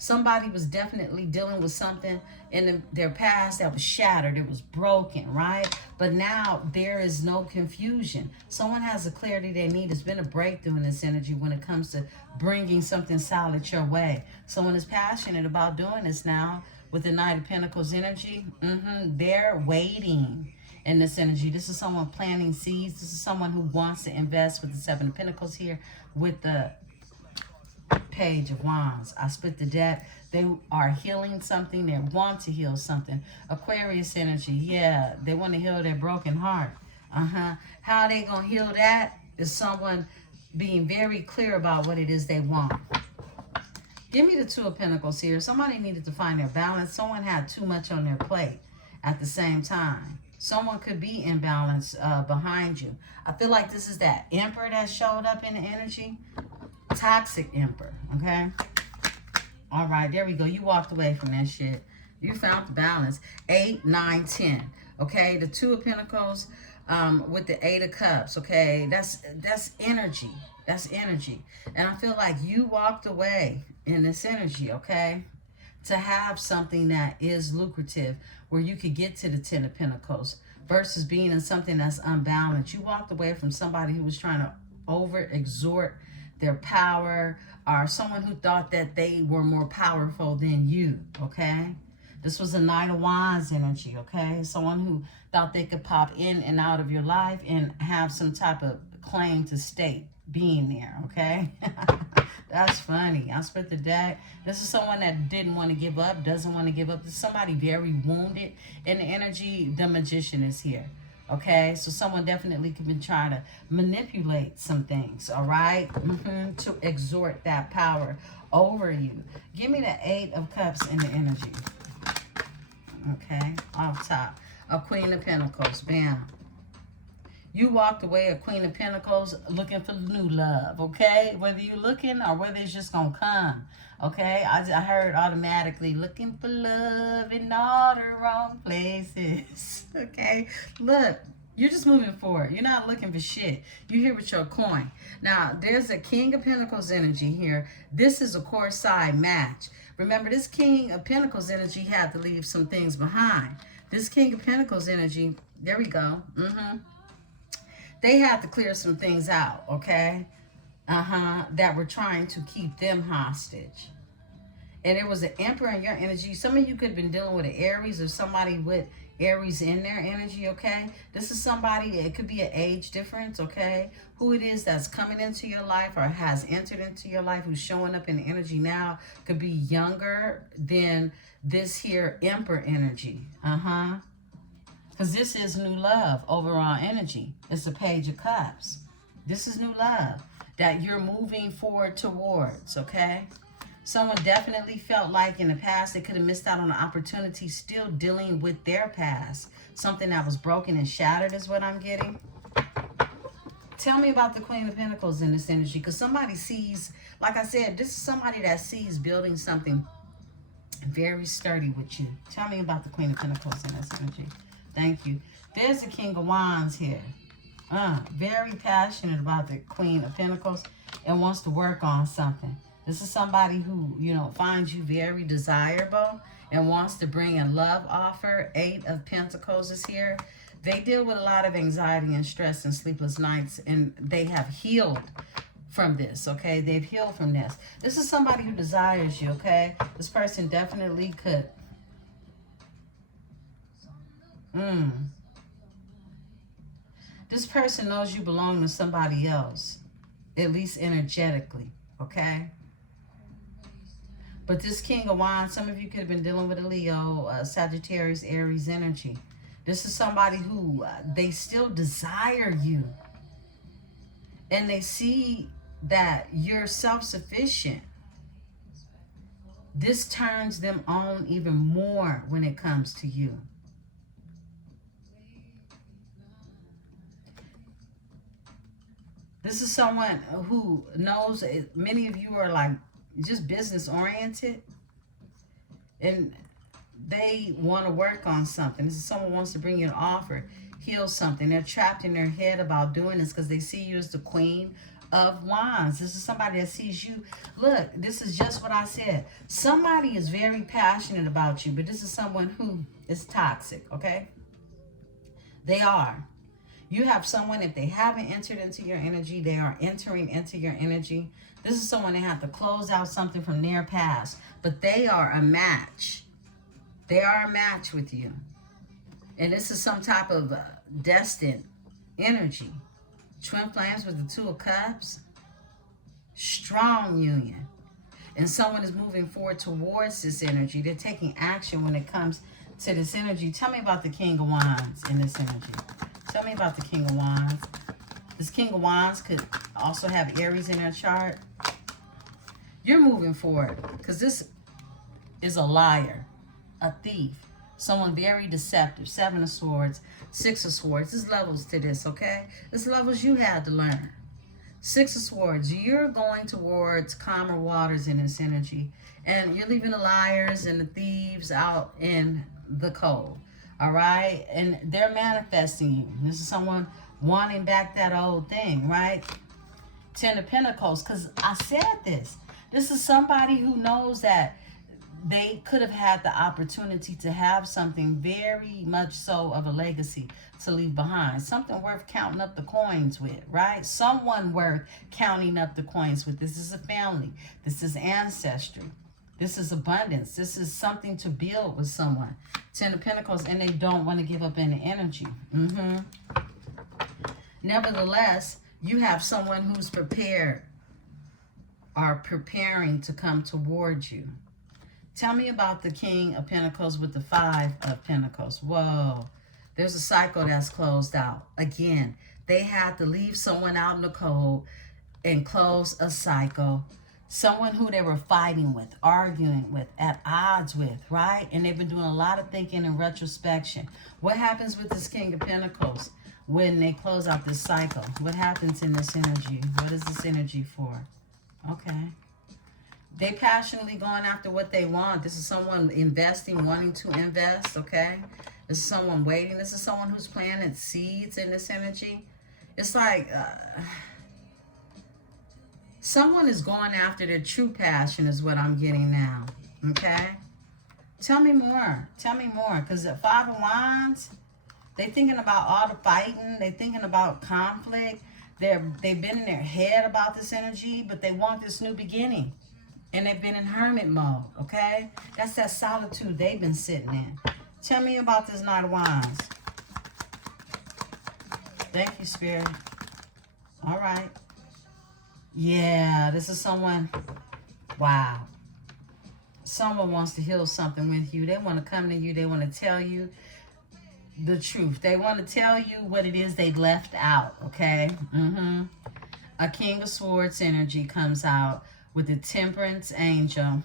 Somebody was definitely dealing with something in their past that was shattered. It was broken, right? But now there is no confusion. Someone has the clarity they need. It's been a breakthrough in this energy when it comes to bringing something solid your way. Someone is passionate about doing this now with the Knight of Pentacles energy. They're waiting in this energy. This is someone planting seeds. This is someone who wants to invest with the Seven of Pentacles here with the Page of Wands. I split the deck. They are healing something. They want to heal something. Aquarius energy. Yeah, they want to heal their broken heart. How they going to heal that is someone being very clear about what it is they want. Give me the Two of Pentacles here. Somebody needed to find their balance. Someone had too much on their plate at the same time. Someone could be imbalanced behind you. I feel like this is that Emperor that showed up in the energy. Toxic Emperor, okay? All right, there we go. You walked away from that shit. You found the balance. 8, 9, 10, okay? The Two of Pentacles with the 8 of Cups, okay? That's energy. That's energy. And I feel like you walked away in this energy, okay? To have something that is lucrative where you could get to the 10 of Pentacles versus being in something that's unbalanced. You walked away from somebody who was trying to over-exhort their power, or someone who thought that they were more powerful than you, okay? This was a Knight of Wands energy, okay? Someone who thought they could pop in and out of your life and have some type of claim to state being there, okay? That's funny. I split the deck. This is someone that didn't want to give up, doesn't want to give up. This is somebody very wounded in the energy. The Magician is here. Okay, so someone definitely could be trying to manipulate some things, all right, to exert that power over you. Give me the 8 of Cups in the energy. Okay, off top. A Queen of Pentacles, bam. You walked away a Queen of Pentacles looking for new love, okay? Whether you're looking or whether it's just going to come, okay? I heard automatically, looking for love in all the wrong places, okay? Look, you're just moving forward. You're not looking for shit. You're here with your coin. Now, there's a King of Pentacles energy here. This is a core side match. Remember, this King of Pentacles energy had to leave some things behind. This King of Pentacles energy, there we go. They had to clear some things out, okay? That were trying to keep them hostage. And it was an Emperor in your energy. Some of you could have been dealing with an Aries or somebody with Aries in their energy, okay? This is somebody, it could be an age difference, okay? Who it is that's coming into your life or has entered into your life, who's showing up in the energy now, could be younger than this here Emperor energy. Because this is new love, overall energy. It's a Page of Cups. This is new love that you're moving forward towards, okay? Someone definitely felt like in the past they could have missed out on an opportunity still dealing with their past. Something that was broken and shattered is what I'm getting. Tell me about the Queen of Pentacles in this energy, because somebody sees, like I said, this is somebody that sees building something very sturdy with you. Tell me about the Queen of Pentacles in this energy. Thank you. There's the King of Wands here. Very passionate about the Queen of Pentacles and wants to work on something. This is somebody who, you know, finds you very desirable and wants to bring a love offer. 8 of Pentacles is here. They deal with a lot of anxiety and stress and sleepless nights, and they have healed from this, okay? They've healed from this. This is somebody who desires you, okay? This person definitely could this person knows you belong to somebody else, at least energetically, okay? But this King of Wands, some of you could have been dealing with a Leo, Sagittarius, Aries energy. This is somebody who, they still desire you. And they see that you're self-sufficient. This turns them on even more when it comes to you. This is someone who knows, many of you are like just business oriented and they want to work on something. This is someone who wants to bring you an offer, heal something. They're trapped in their head about doing this because they see you as the Queen of Wands. This is somebody that sees you. Look, this is just what I said. Somebody is very passionate about you, but this is someone who is toxic, okay? They are. You have someone, if they haven't entered into your energy, they are entering into your energy. This is someone that have to close out something from their past, but they are a match. They are a match with you. And this is some type of destined energy. Twin flames with the 2 of Cups. Strong union. And someone is moving forward towards this energy. They're taking action when it comes to this energy. Tell me about the King of Wands in this energy. Tell me about the King of Wands. This King of Wands could also have Aries in their chart. You're moving forward because this is a liar, a thief, someone very deceptive. 7 of Swords, 6 of Swords. There's levels to this, okay? There's levels you had to learn. 6 of Swords, you're going towards calmer waters in this energy. And you're leaving the liars and the thieves out in the cold. All right? And they're manifesting you. This is someone wanting back that old thing, right? 10 of Pentacles, because I said this. This is somebody who knows that they could have had the opportunity to have something very much so of a legacy to leave behind. Something worth counting up the coins with, right? Someone worth counting up the coins with. This is a family. This is ancestry. This is abundance. This is something to build with someone. 10 of Pentacles, and they don't want to give up any energy. Nevertheless, you have someone who's prepared or preparing to come towards you. Tell me about the King of Pentacles with the 5 of Pentacles. Whoa. There's a cycle that's closed out. Again, they had to leave someone out in the cold and close a cycle. Someone who they were fighting with, arguing with, at odds with, right? And they've been doing a lot of thinking and retrospection. What happens with this King of Pentacles? when they close out this cycle? What happens in this energy? What is this energy for? Okay. They passionately going after what they want. This is someone investing, wanting to invest, okay? This is someone waiting. This is someone who's planted seeds in this energy. It's like someone is going after their true passion is what I'm getting now, okay? Tell me more. Tell me more. Because at 5 of Wands, they thinking about all the fighting. They thinking about conflict. They've been in their head about this energy, but they want this new beginning. And they've been in hermit mode, okay? That's that solitude they've been sitting in. Tell me about this Knight of Wands. Thank you, Spirit. All right. Yeah, this is someone, wow. Someone wants to heal something with you. They want to come to you. They want to tell you the truth. They want to tell you what it is they left out, okay? A King of Swords energy comes out with the Temperance Angel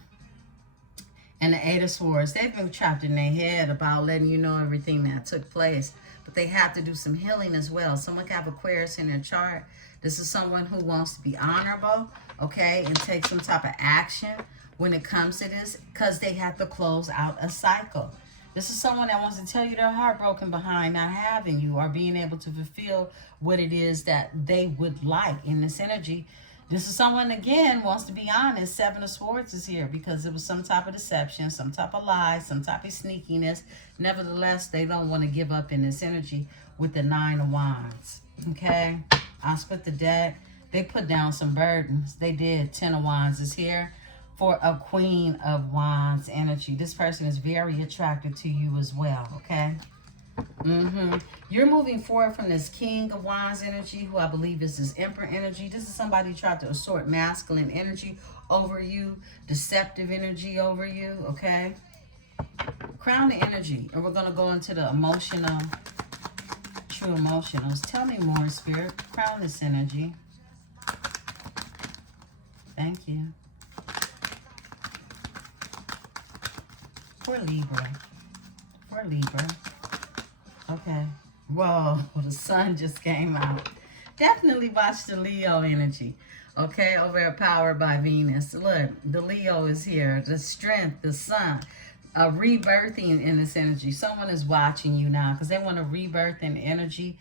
and the Eight of Swords. They've been trapped in their head about letting you know everything that took place. But they have to do some healing as well. Someone can have Aquarius in their chart. This is someone who wants to be honorable, okay, and take some type of action when it comes to this because they have to close out a cycle. This is someone that wants to tell you they're heartbroken behind not having you or being able to fulfill what it is that they would like in this energy. This is someone, again, wants to be honest. 7 of Swords is here because it was some type of deception, some type of lie, some type of sneakiness. Nevertheless, they don't want to give up in this energy with the 9 of Wands. Okay? I split the deck. They put down some burdens. They did. 10 of Wands is here for a Queen of Wands energy. This person is very attracted to you as well, okay? You're moving forward from this King of Wands energy, who I believe is this Emperor energy. This is somebody who tried to assert masculine energy over you, deceptive energy over you, okay? Crown the energy, and we're going to go into the emotional, true emotionals. Tell me more, Spirit. Crown this energy. Thank you. For Libra. For Libra. Okay. Whoa, the sun just came out. Definitely watch the Leo energy. Okay, over at Powered by Venus. Look, the Leo is here. The strength, the sun. Rebirthing in this energy. Someone is watching you now because they want to rebirth in energy.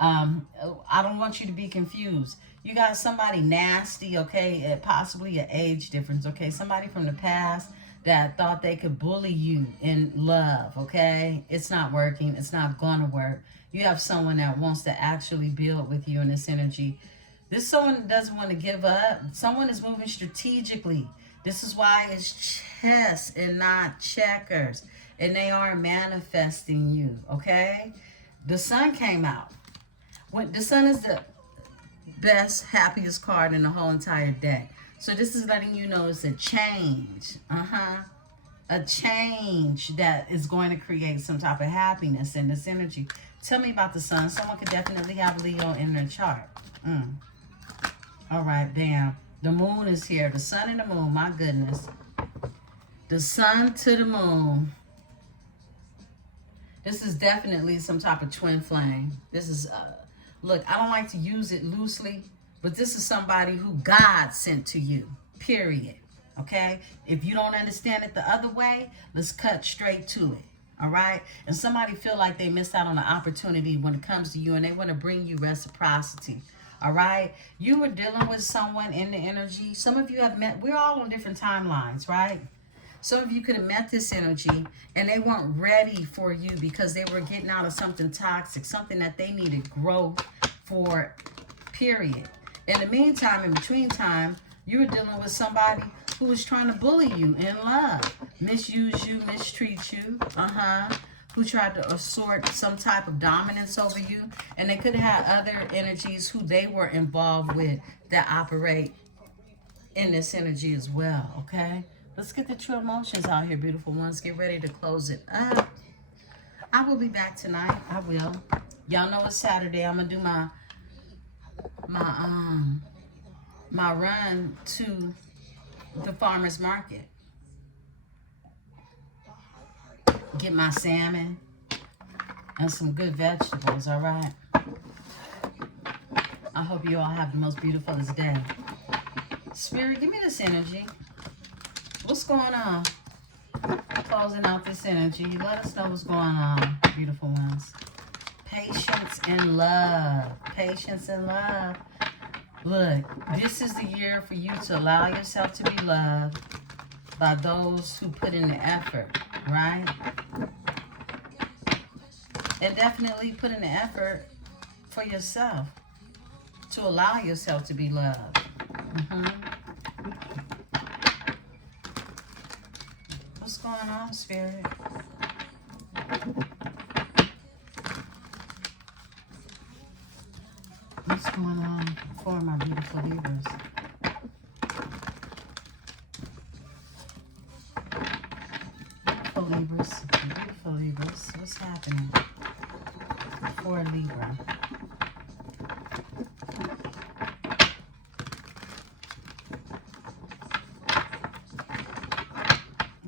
I don't want you to be confused. You got somebody nasty, okay? Possibly an age difference, okay? Somebody from the past that thought they could bully you in love, okay? It's not working. It's not gonna work. You have someone that wants to actually build with you in this energy. This someone doesn't want to give up. Someone is moving strategically. This is why it's chess and not checkers. And they are manifesting you, okay? The sun came out. When the sun is the best, happiest card in the whole entire deck. So this is letting you know it's a change. A change that is going to create some type of happiness in this energy. Tell me about the sun. Someone could definitely have Leo in their chart. All right, bam. The moon is here. The sun and the moon. My goodness. The sun to the moon. This is definitely some type of twin flame. This is, look, I don't like to use it loosely, but this is somebody who God sent to you, period, okay? If you don't understand it the other way, let's cut straight to it, all right? And somebody feel like they missed out on an opportunity when it comes to you, and they want to bring you reciprocity, all right? You were dealing with someone in the energy. Some of you have met, we're all on different timelines, right? Some of you could have met this energy, and they weren't ready for you because they were getting out of something toxic, something that they needed growth for, period. In the meantime, in between time, you were dealing with somebody who was trying to bully you in love, misuse you, mistreat you, who tried to assert some type of dominance over you, and they could have had other energies who they were involved with that operate in this energy as well, okay? Let's get the true emotions out here, beautiful ones. Get ready to close it up. I will be back tonight. I will. Y'all know it's Saturday. I'm going to do my run to the farmer's market. Get my salmon. and some good vegetables, all right? I hope you all have the most beautiful day. Spirit, give me this energy. What's going on? Closing out this energy. Let us know what's going on, beautiful ones. Patience and love. Patience and love. Look, this is the year for you to allow yourself to be loved by those who put in the effort, right? And definitely put in the effort for yourself to allow yourself to be loved. What's going on, Spirit? What's going on for my beautiful Libras? Beautiful Libras. What's happening for Libra?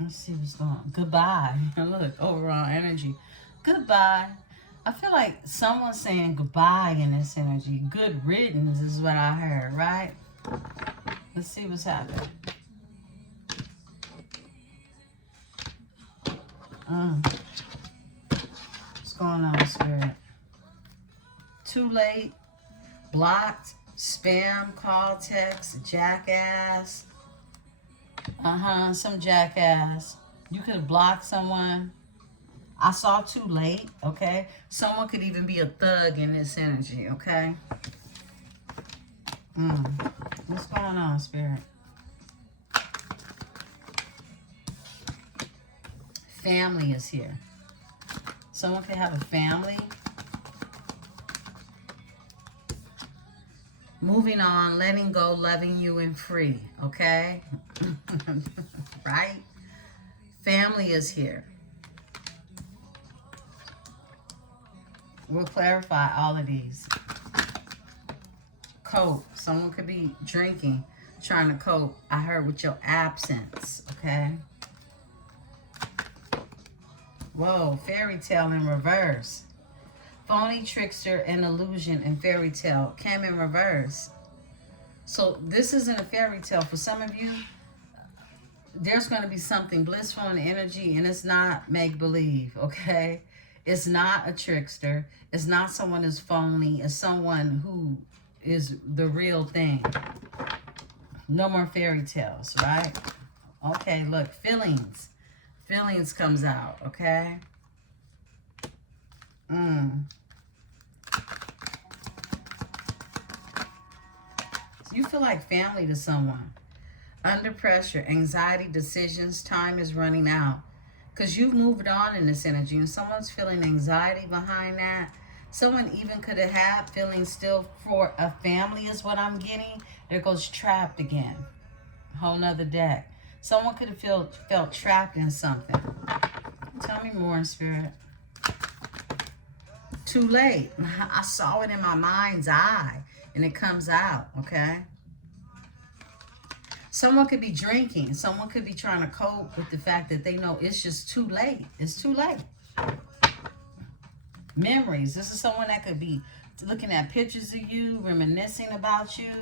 Let's see what's going on. Goodbye. Look, overall energy. Goodbye. I feel like someone's saying goodbye in this energy. Good riddance is what I heard, right? Let's see what's happening. What's going on, Spirit? Too late. Blocked. Spam. Call. Text. Jackass. Some jackass. You could have blocked someone. I saw too late, okay? Someone could even be a thug in this energy, okay? What's going on, Spirit? Family is here. Someone could have a family. Moving on, letting go, loving you, and free, okay? Right? Family is here. We'll clarify all of these. Cope. Someone could be drinking, trying to cope. I heard with your absence, okay? Whoa, fairy tale in reverse. Phony, trickster, and illusion and fairy tale came in reverse. So this isn't a fairy tale. For some of you, there's going to be something blissful in the energy, and it's not make-believe, okay? It's not a trickster. It's not someone who's phony. It's someone who is the real thing. No more fairy tales, right? Okay, look, feelings. Feelings comes out, okay? You feel like family to someone. Under pressure, anxiety, decisions, time is running out. Because you've moved on in this energy and someone's feeling anxiety behind that. Someone even could have had feelings still for a family is what I'm getting. There goes trapped again. Whole nother deck. Someone could have felt trapped in something. Tell me more in spirit. Too late. I saw it in my mind's eye and it comes out, okay? Someone could be drinking. Someone could be trying to cope with the fact that they know it's just too late. It's too late. Memories. This is someone that could be looking at pictures of you, reminiscing about you,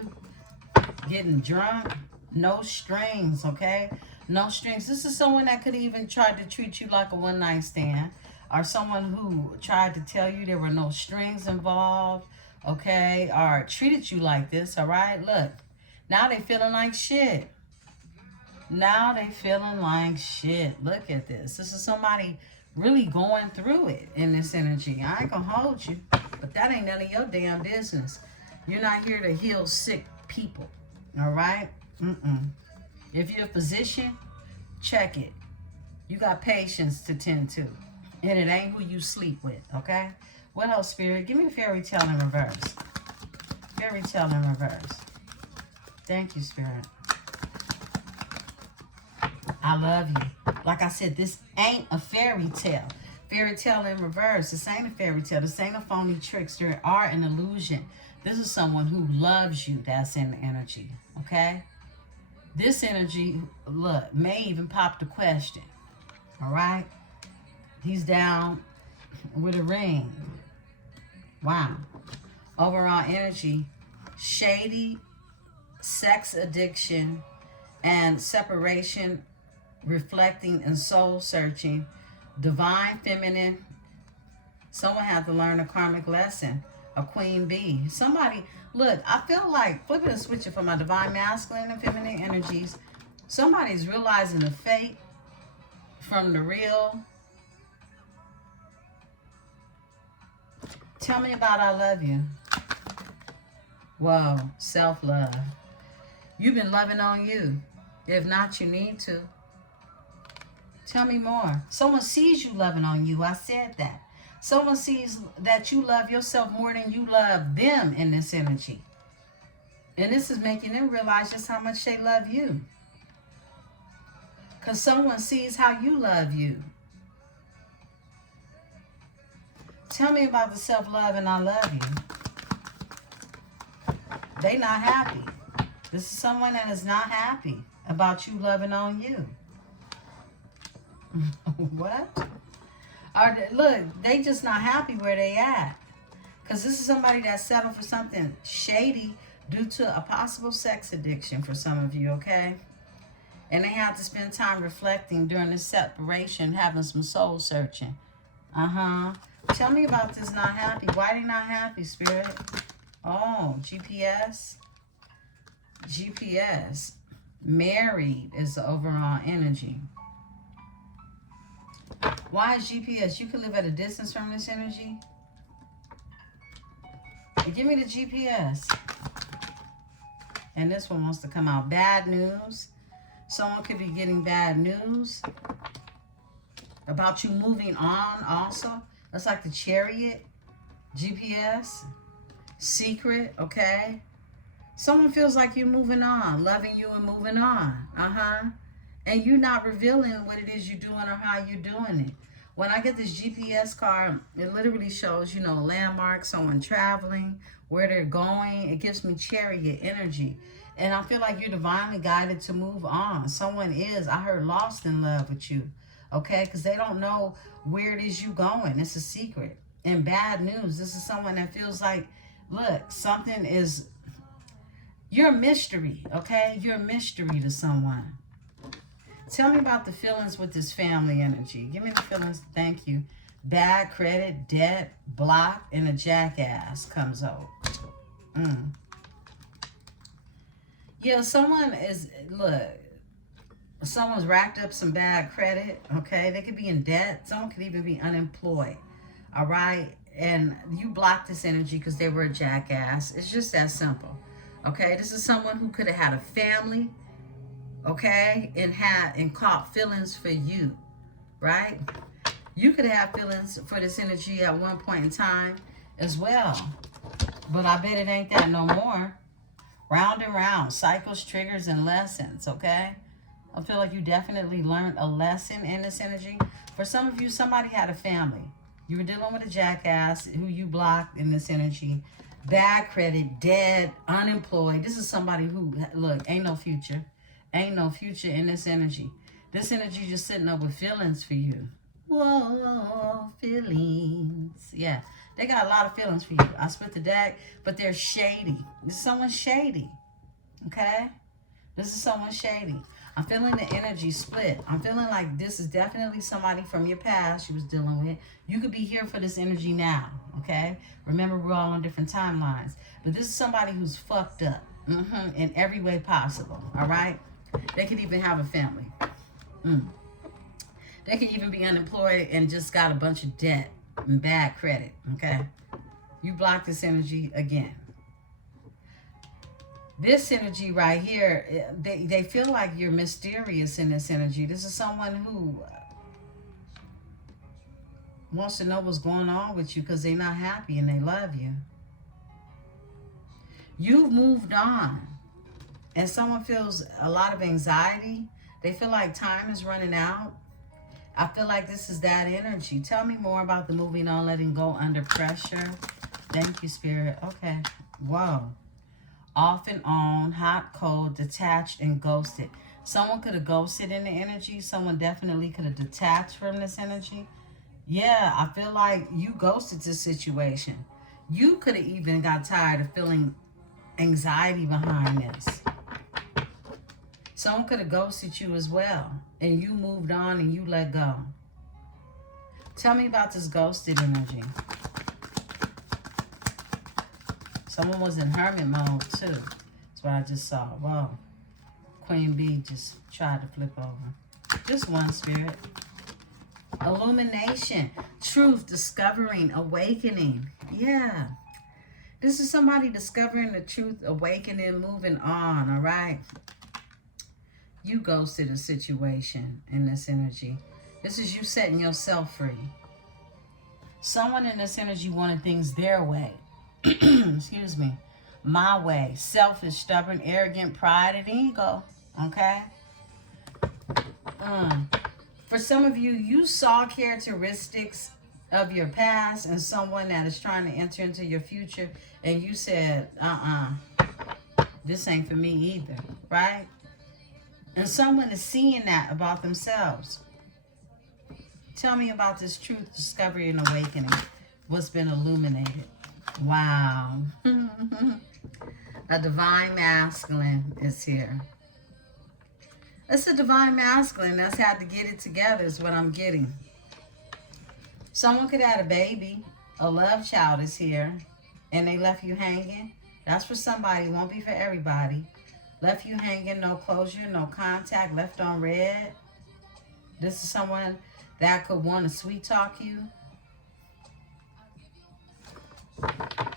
getting drunk. No strings, okay? No strings. This is someone that could even try to treat you like a one-night stand, or someone who tried to tell you there were no strings involved, okay? Or treated you like this, all right? Look, now they feeling like shit. Now they feeling like shit. Look at this. This is somebody really going through it in this energy. I ain't gonna hold you, but that ain't none of your damn business. You're not here to heal sick people, all right? If you're a physician, check it. You got patients to tend to, and it ain't who you sleep with, okay? What else, Spirit? Give me a fairy tale in reverse. Fairy tale in reverse. Thank you, Spirit. I love you. Like I said, this ain't a fairy tale. Fairy tale in reverse. This ain't a fairy tale. This ain't a phony trickster or an illusion. This is someone who loves you that's in the energy, okay? This energy, look, may even pop the question, all right? He's down with a ring. Wow. Overall energy, shady, sex addiction, and separation, reflecting and soul searching, divine feminine. Someone had to learn a karmic lesson. A queen bee. Somebody, look, I feel like flipping and switching for my divine masculine and feminine energies. Somebody's realizing the fake from the real. Tell me about I love you. Whoa, self-love. You've been loving on you. If not, you need to. Tell me more. Someone sees you loving on you. I said that. Someone sees that you love yourself more than you love them in this energy. And this is making them realize just how much they love you. Because someone sees how you love you. Tell me about the self-love and I love you. They not happy. This is someone that is not happy about you loving on you. What? Look, they just not happy where they at. Because this is somebody that settled for something shady due to a possible sex addiction for some of you, okay? And they had to spend time reflecting during this separation, having some soul searching. Tell me about this not happy. Why they not happy, Spirit? Oh, GPS. GPS. Married is the overall energy. Why is GPS? You can live at a distance from this energy. Give me the GPS. And this one wants to come out. Bad news. Someone could be getting bad news about you moving on also. That's like the Chariot. GPS. Secret, okay? Someone feels like you're moving on, loving you and moving on. And you're not revealing what it is you're doing or how you're doing it. When I get this GPS card, it literally shows, you know, landmarks, someone traveling, where they're going. It gives me Chariot energy. And I feel like you're divinely guided to move on. Someone is, I heard, lost in love with you. Okay? Because they don't know where it is you're going. It's a secret. And bad news, this is someone that feels like, look, something is, you're a mystery. Okay? You're a mystery to someone. Tell me about the feelings with this family energy. Give me the feelings. Thank you. Bad credit, debt, block, and a jackass comes out. Yeah, someone is, look, someone's racked up some bad credit, okay? They could be in debt. Someone could even be unemployed, all right? And you block this energy because they were a jackass. It's just that simple, okay? This is someone who could have had a family, okay, and caught feelings for you, right? You could have feelings for this energy at one point in time as well, but I bet it ain't that no more. Round and round, cycles, triggers, and lessons, okay? I feel like you definitely learned a lesson in this energy. For some of you, somebody had a family. You were dealing with a jackass who you blocked in this energy. Bad credit, dead, unemployed. This is somebody who, look, ain't no future. Ain't no future in this energy. This energy just sitting up with feelings for you. Whoa, feelings. Yeah, they got a lot of feelings for you. I split the deck, but they're shady. This is someone shady, okay? This is someone shady. I'm feeling the energy split. I'm feeling like this is definitely somebody from your past you was dealing with. You could be here for this energy now, okay? Remember, we're all on different timelines. But this is somebody who's fucked up in every way possible, all right? They could even have a family. They could even be unemployed and just got a bunch of debt and bad credit, okay? You block this energy again. This energy right here, they feel like you're mysterious in this energy. This is someone who wants to know what's going on with you because they're not happy and they love you. You've moved on. And someone feels a lot of anxiety. They feel like time is running out. I feel like this is that energy. Tell me more about the moving on, letting go under pressure. Thank you, Spirit. Okay. Whoa. Off and on, hot, cold, detached, and ghosted. Someone could have ghosted in the energy. Someone definitely could have detached from this energy. Yeah, I feel like you ghosted this situation. You could have even got tired of feeling anxiety behind this. Someone could have ghosted you as well, and you moved on and you let go. Tell me about this ghosted energy. Someone was in hermit mode too. That's what I just saw. Whoa. Queen Bee just tried to flip over. Just one, Spirit. Illumination. Truth. Discovering. Awakening. Yeah. This is somebody discovering the truth, awakening, moving on, all right? You ghosted a situation in this energy. This is you setting yourself free. Someone in this energy wanted things their way. Excuse me. My way. Selfish, stubborn, arrogant, pride, and ego. Okay? For some of you, you saw characteristics of your past and someone that is trying to enter into your future, and you said, this ain't for me either, right? And someone is seeing that about themselves. Tell me about this truth, discovery, and awakening. What's been illuminated? Wow. A divine masculine is here. It's a divine masculine that's had to get it together is what I'm getting. Someone could have had a baby. A love child is here. And they left you hanging. That's for somebody. It won't be for everybody. Left you hanging. No closure. No contact. Left on red. This is someone that could want to sweet talk you.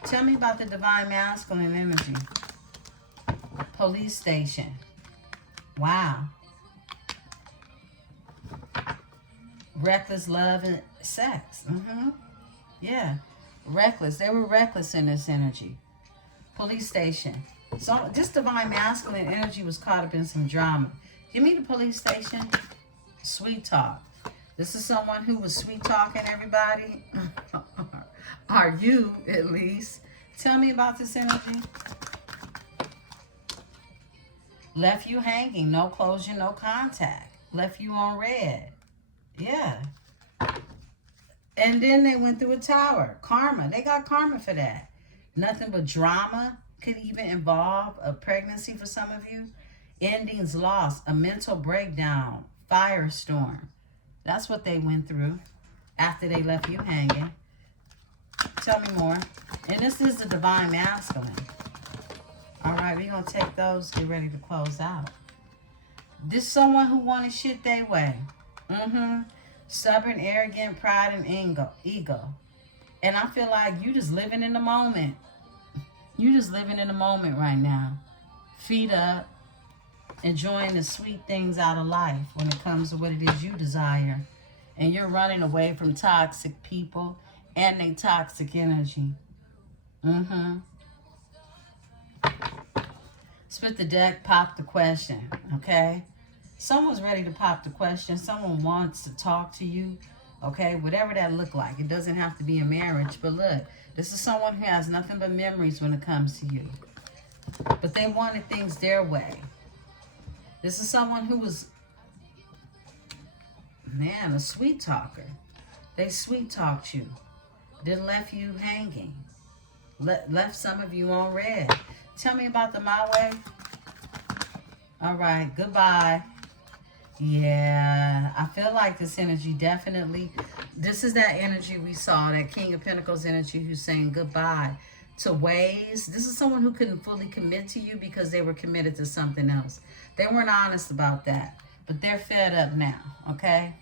Tell me about the divine masculine energy. Police station. Wow. Reckless love and sex. Yeah. Reckless. They were reckless in this energy. Police station. So this divine masculine energy was caught up in some drama. Give me the police station. Sweet talk. This is someone who was sweet talking everybody. Are you, at least? Tell me about this energy. Left you hanging. No closure, no contact. Left you on red. Yeah. And then they went through a tower. Karma. They got karma for that. Nothing but drama. Could even involve a pregnancy for some of you. Endings lost. A mental breakdown. Firestorm. That's what they went through after they left you hanging. Tell me more. And this is the divine masculine. All right, we're going to take those, get ready to close out. This is someone who wanted shit their way. Stubborn, arrogant, pride, and ego. And I feel like you just living in the moment. You just living in the moment right now. Feet up. Enjoying the sweet things out of life when it comes to what it is you desire. And you're running away from toxic people and their toxic energy. Split the deck, pop the question, okay? Someone's ready to pop the question. Someone wants to talk to you, okay? Whatever that look like. It doesn't have to be a marriage, but look, this is someone who has nothing but memories when it comes to you. But they wanted things their way. This is someone who was, man, a sweet talker. They sweet talked you. Then left you hanging. Left some of you on red. Tell me about the my way. All right, goodbye. Yeah, I feel like this energy definitely, this is that energy we saw, that King of Pentacles energy who's saying goodbye to ways. This is someone who couldn't fully commit to you because they were committed to something else. They weren't honest about that, but they're fed up now, okay?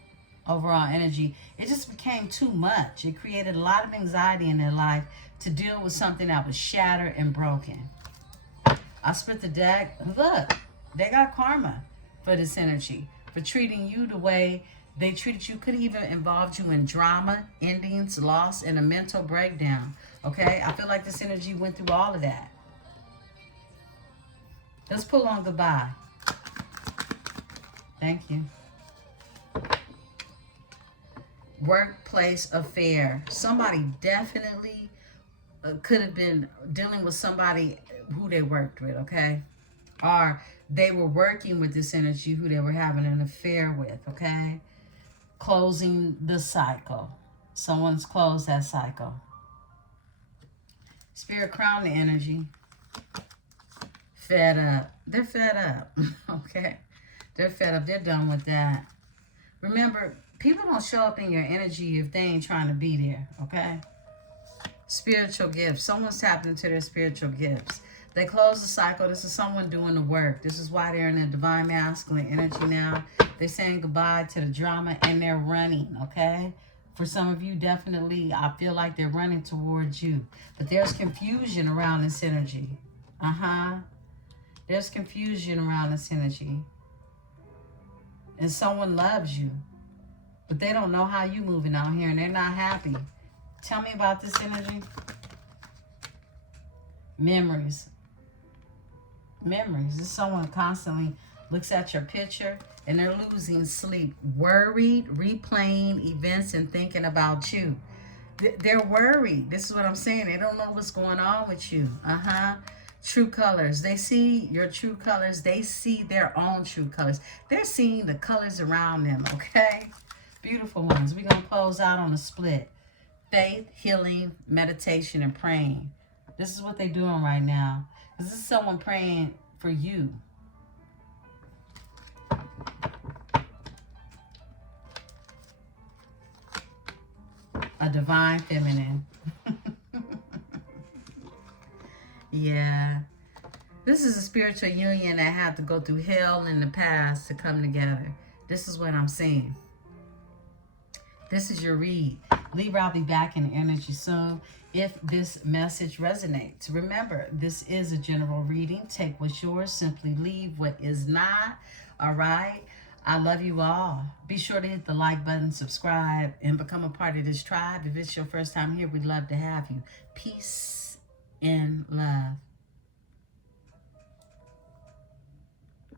Overall energy, it just became too much. It created a lot of anxiety in their life to deal with something that was shattered and broken. I split the deck. Look, they got karma for this energy, for treating you the way they treated you. Could even involved you in drama, endings, loss, and a mental breakdown. Okay, I feel like this energy went through all of that. Let's pull on goodbye. Thank you. Workplace affair. Somebody definitely could have been dealing with somebody who they worked with, okay? Or they were working with this energy who they were having an affair with, okay? Closing the cycle. Someone's closed that cycle. Spirit crown the energy. Fed up. They're fed up. Okay? They're fed up. They're done with that. Remember, people don't show up in your energy if they ain't trying to be there. Okay? Spiritual gifts. Someone's tapped into their spiritual gifts. They close the cycle. This is someone doing the work. This is why they're in a divine masculine energy now. They're saying goodbye to the drama and they're running. Okay? For some of you, definitely, I feel like they're running towards you. But there's confusion around this energy. There's confusion around this energy. And someone loves you. But they don't know how you moving out here and they're not happy. Tell me about this energy. Memories. Memories. This is someone constantly looks at your picture and they're losing sleep. Worried, replaying events and thinking about you. They're worried. This is what I'm saying. They don't know what's going on with you. True colors. They see your true colors. They see their own true colors. They're seeing the colors around them, okay? Beautiful ones. We're going to close out on a split. Faith, healing, meditation, and praying. This is what they're doing right now. This is someone praying for you. A divine feminine. Yeah. This is a spiritual union that had to go through hell in the past to come together. This is what I'm seeing. This is your read. Libra, I'll be back in energy soon if this message resonates. Remember, this is a general reading. Take what's yours. Simply leave what is not. All right? I love you all. Be sure to hit the like button, subscribe, and become a part of this tribe. If it's your first time here, we'd love to have you. Peace and love.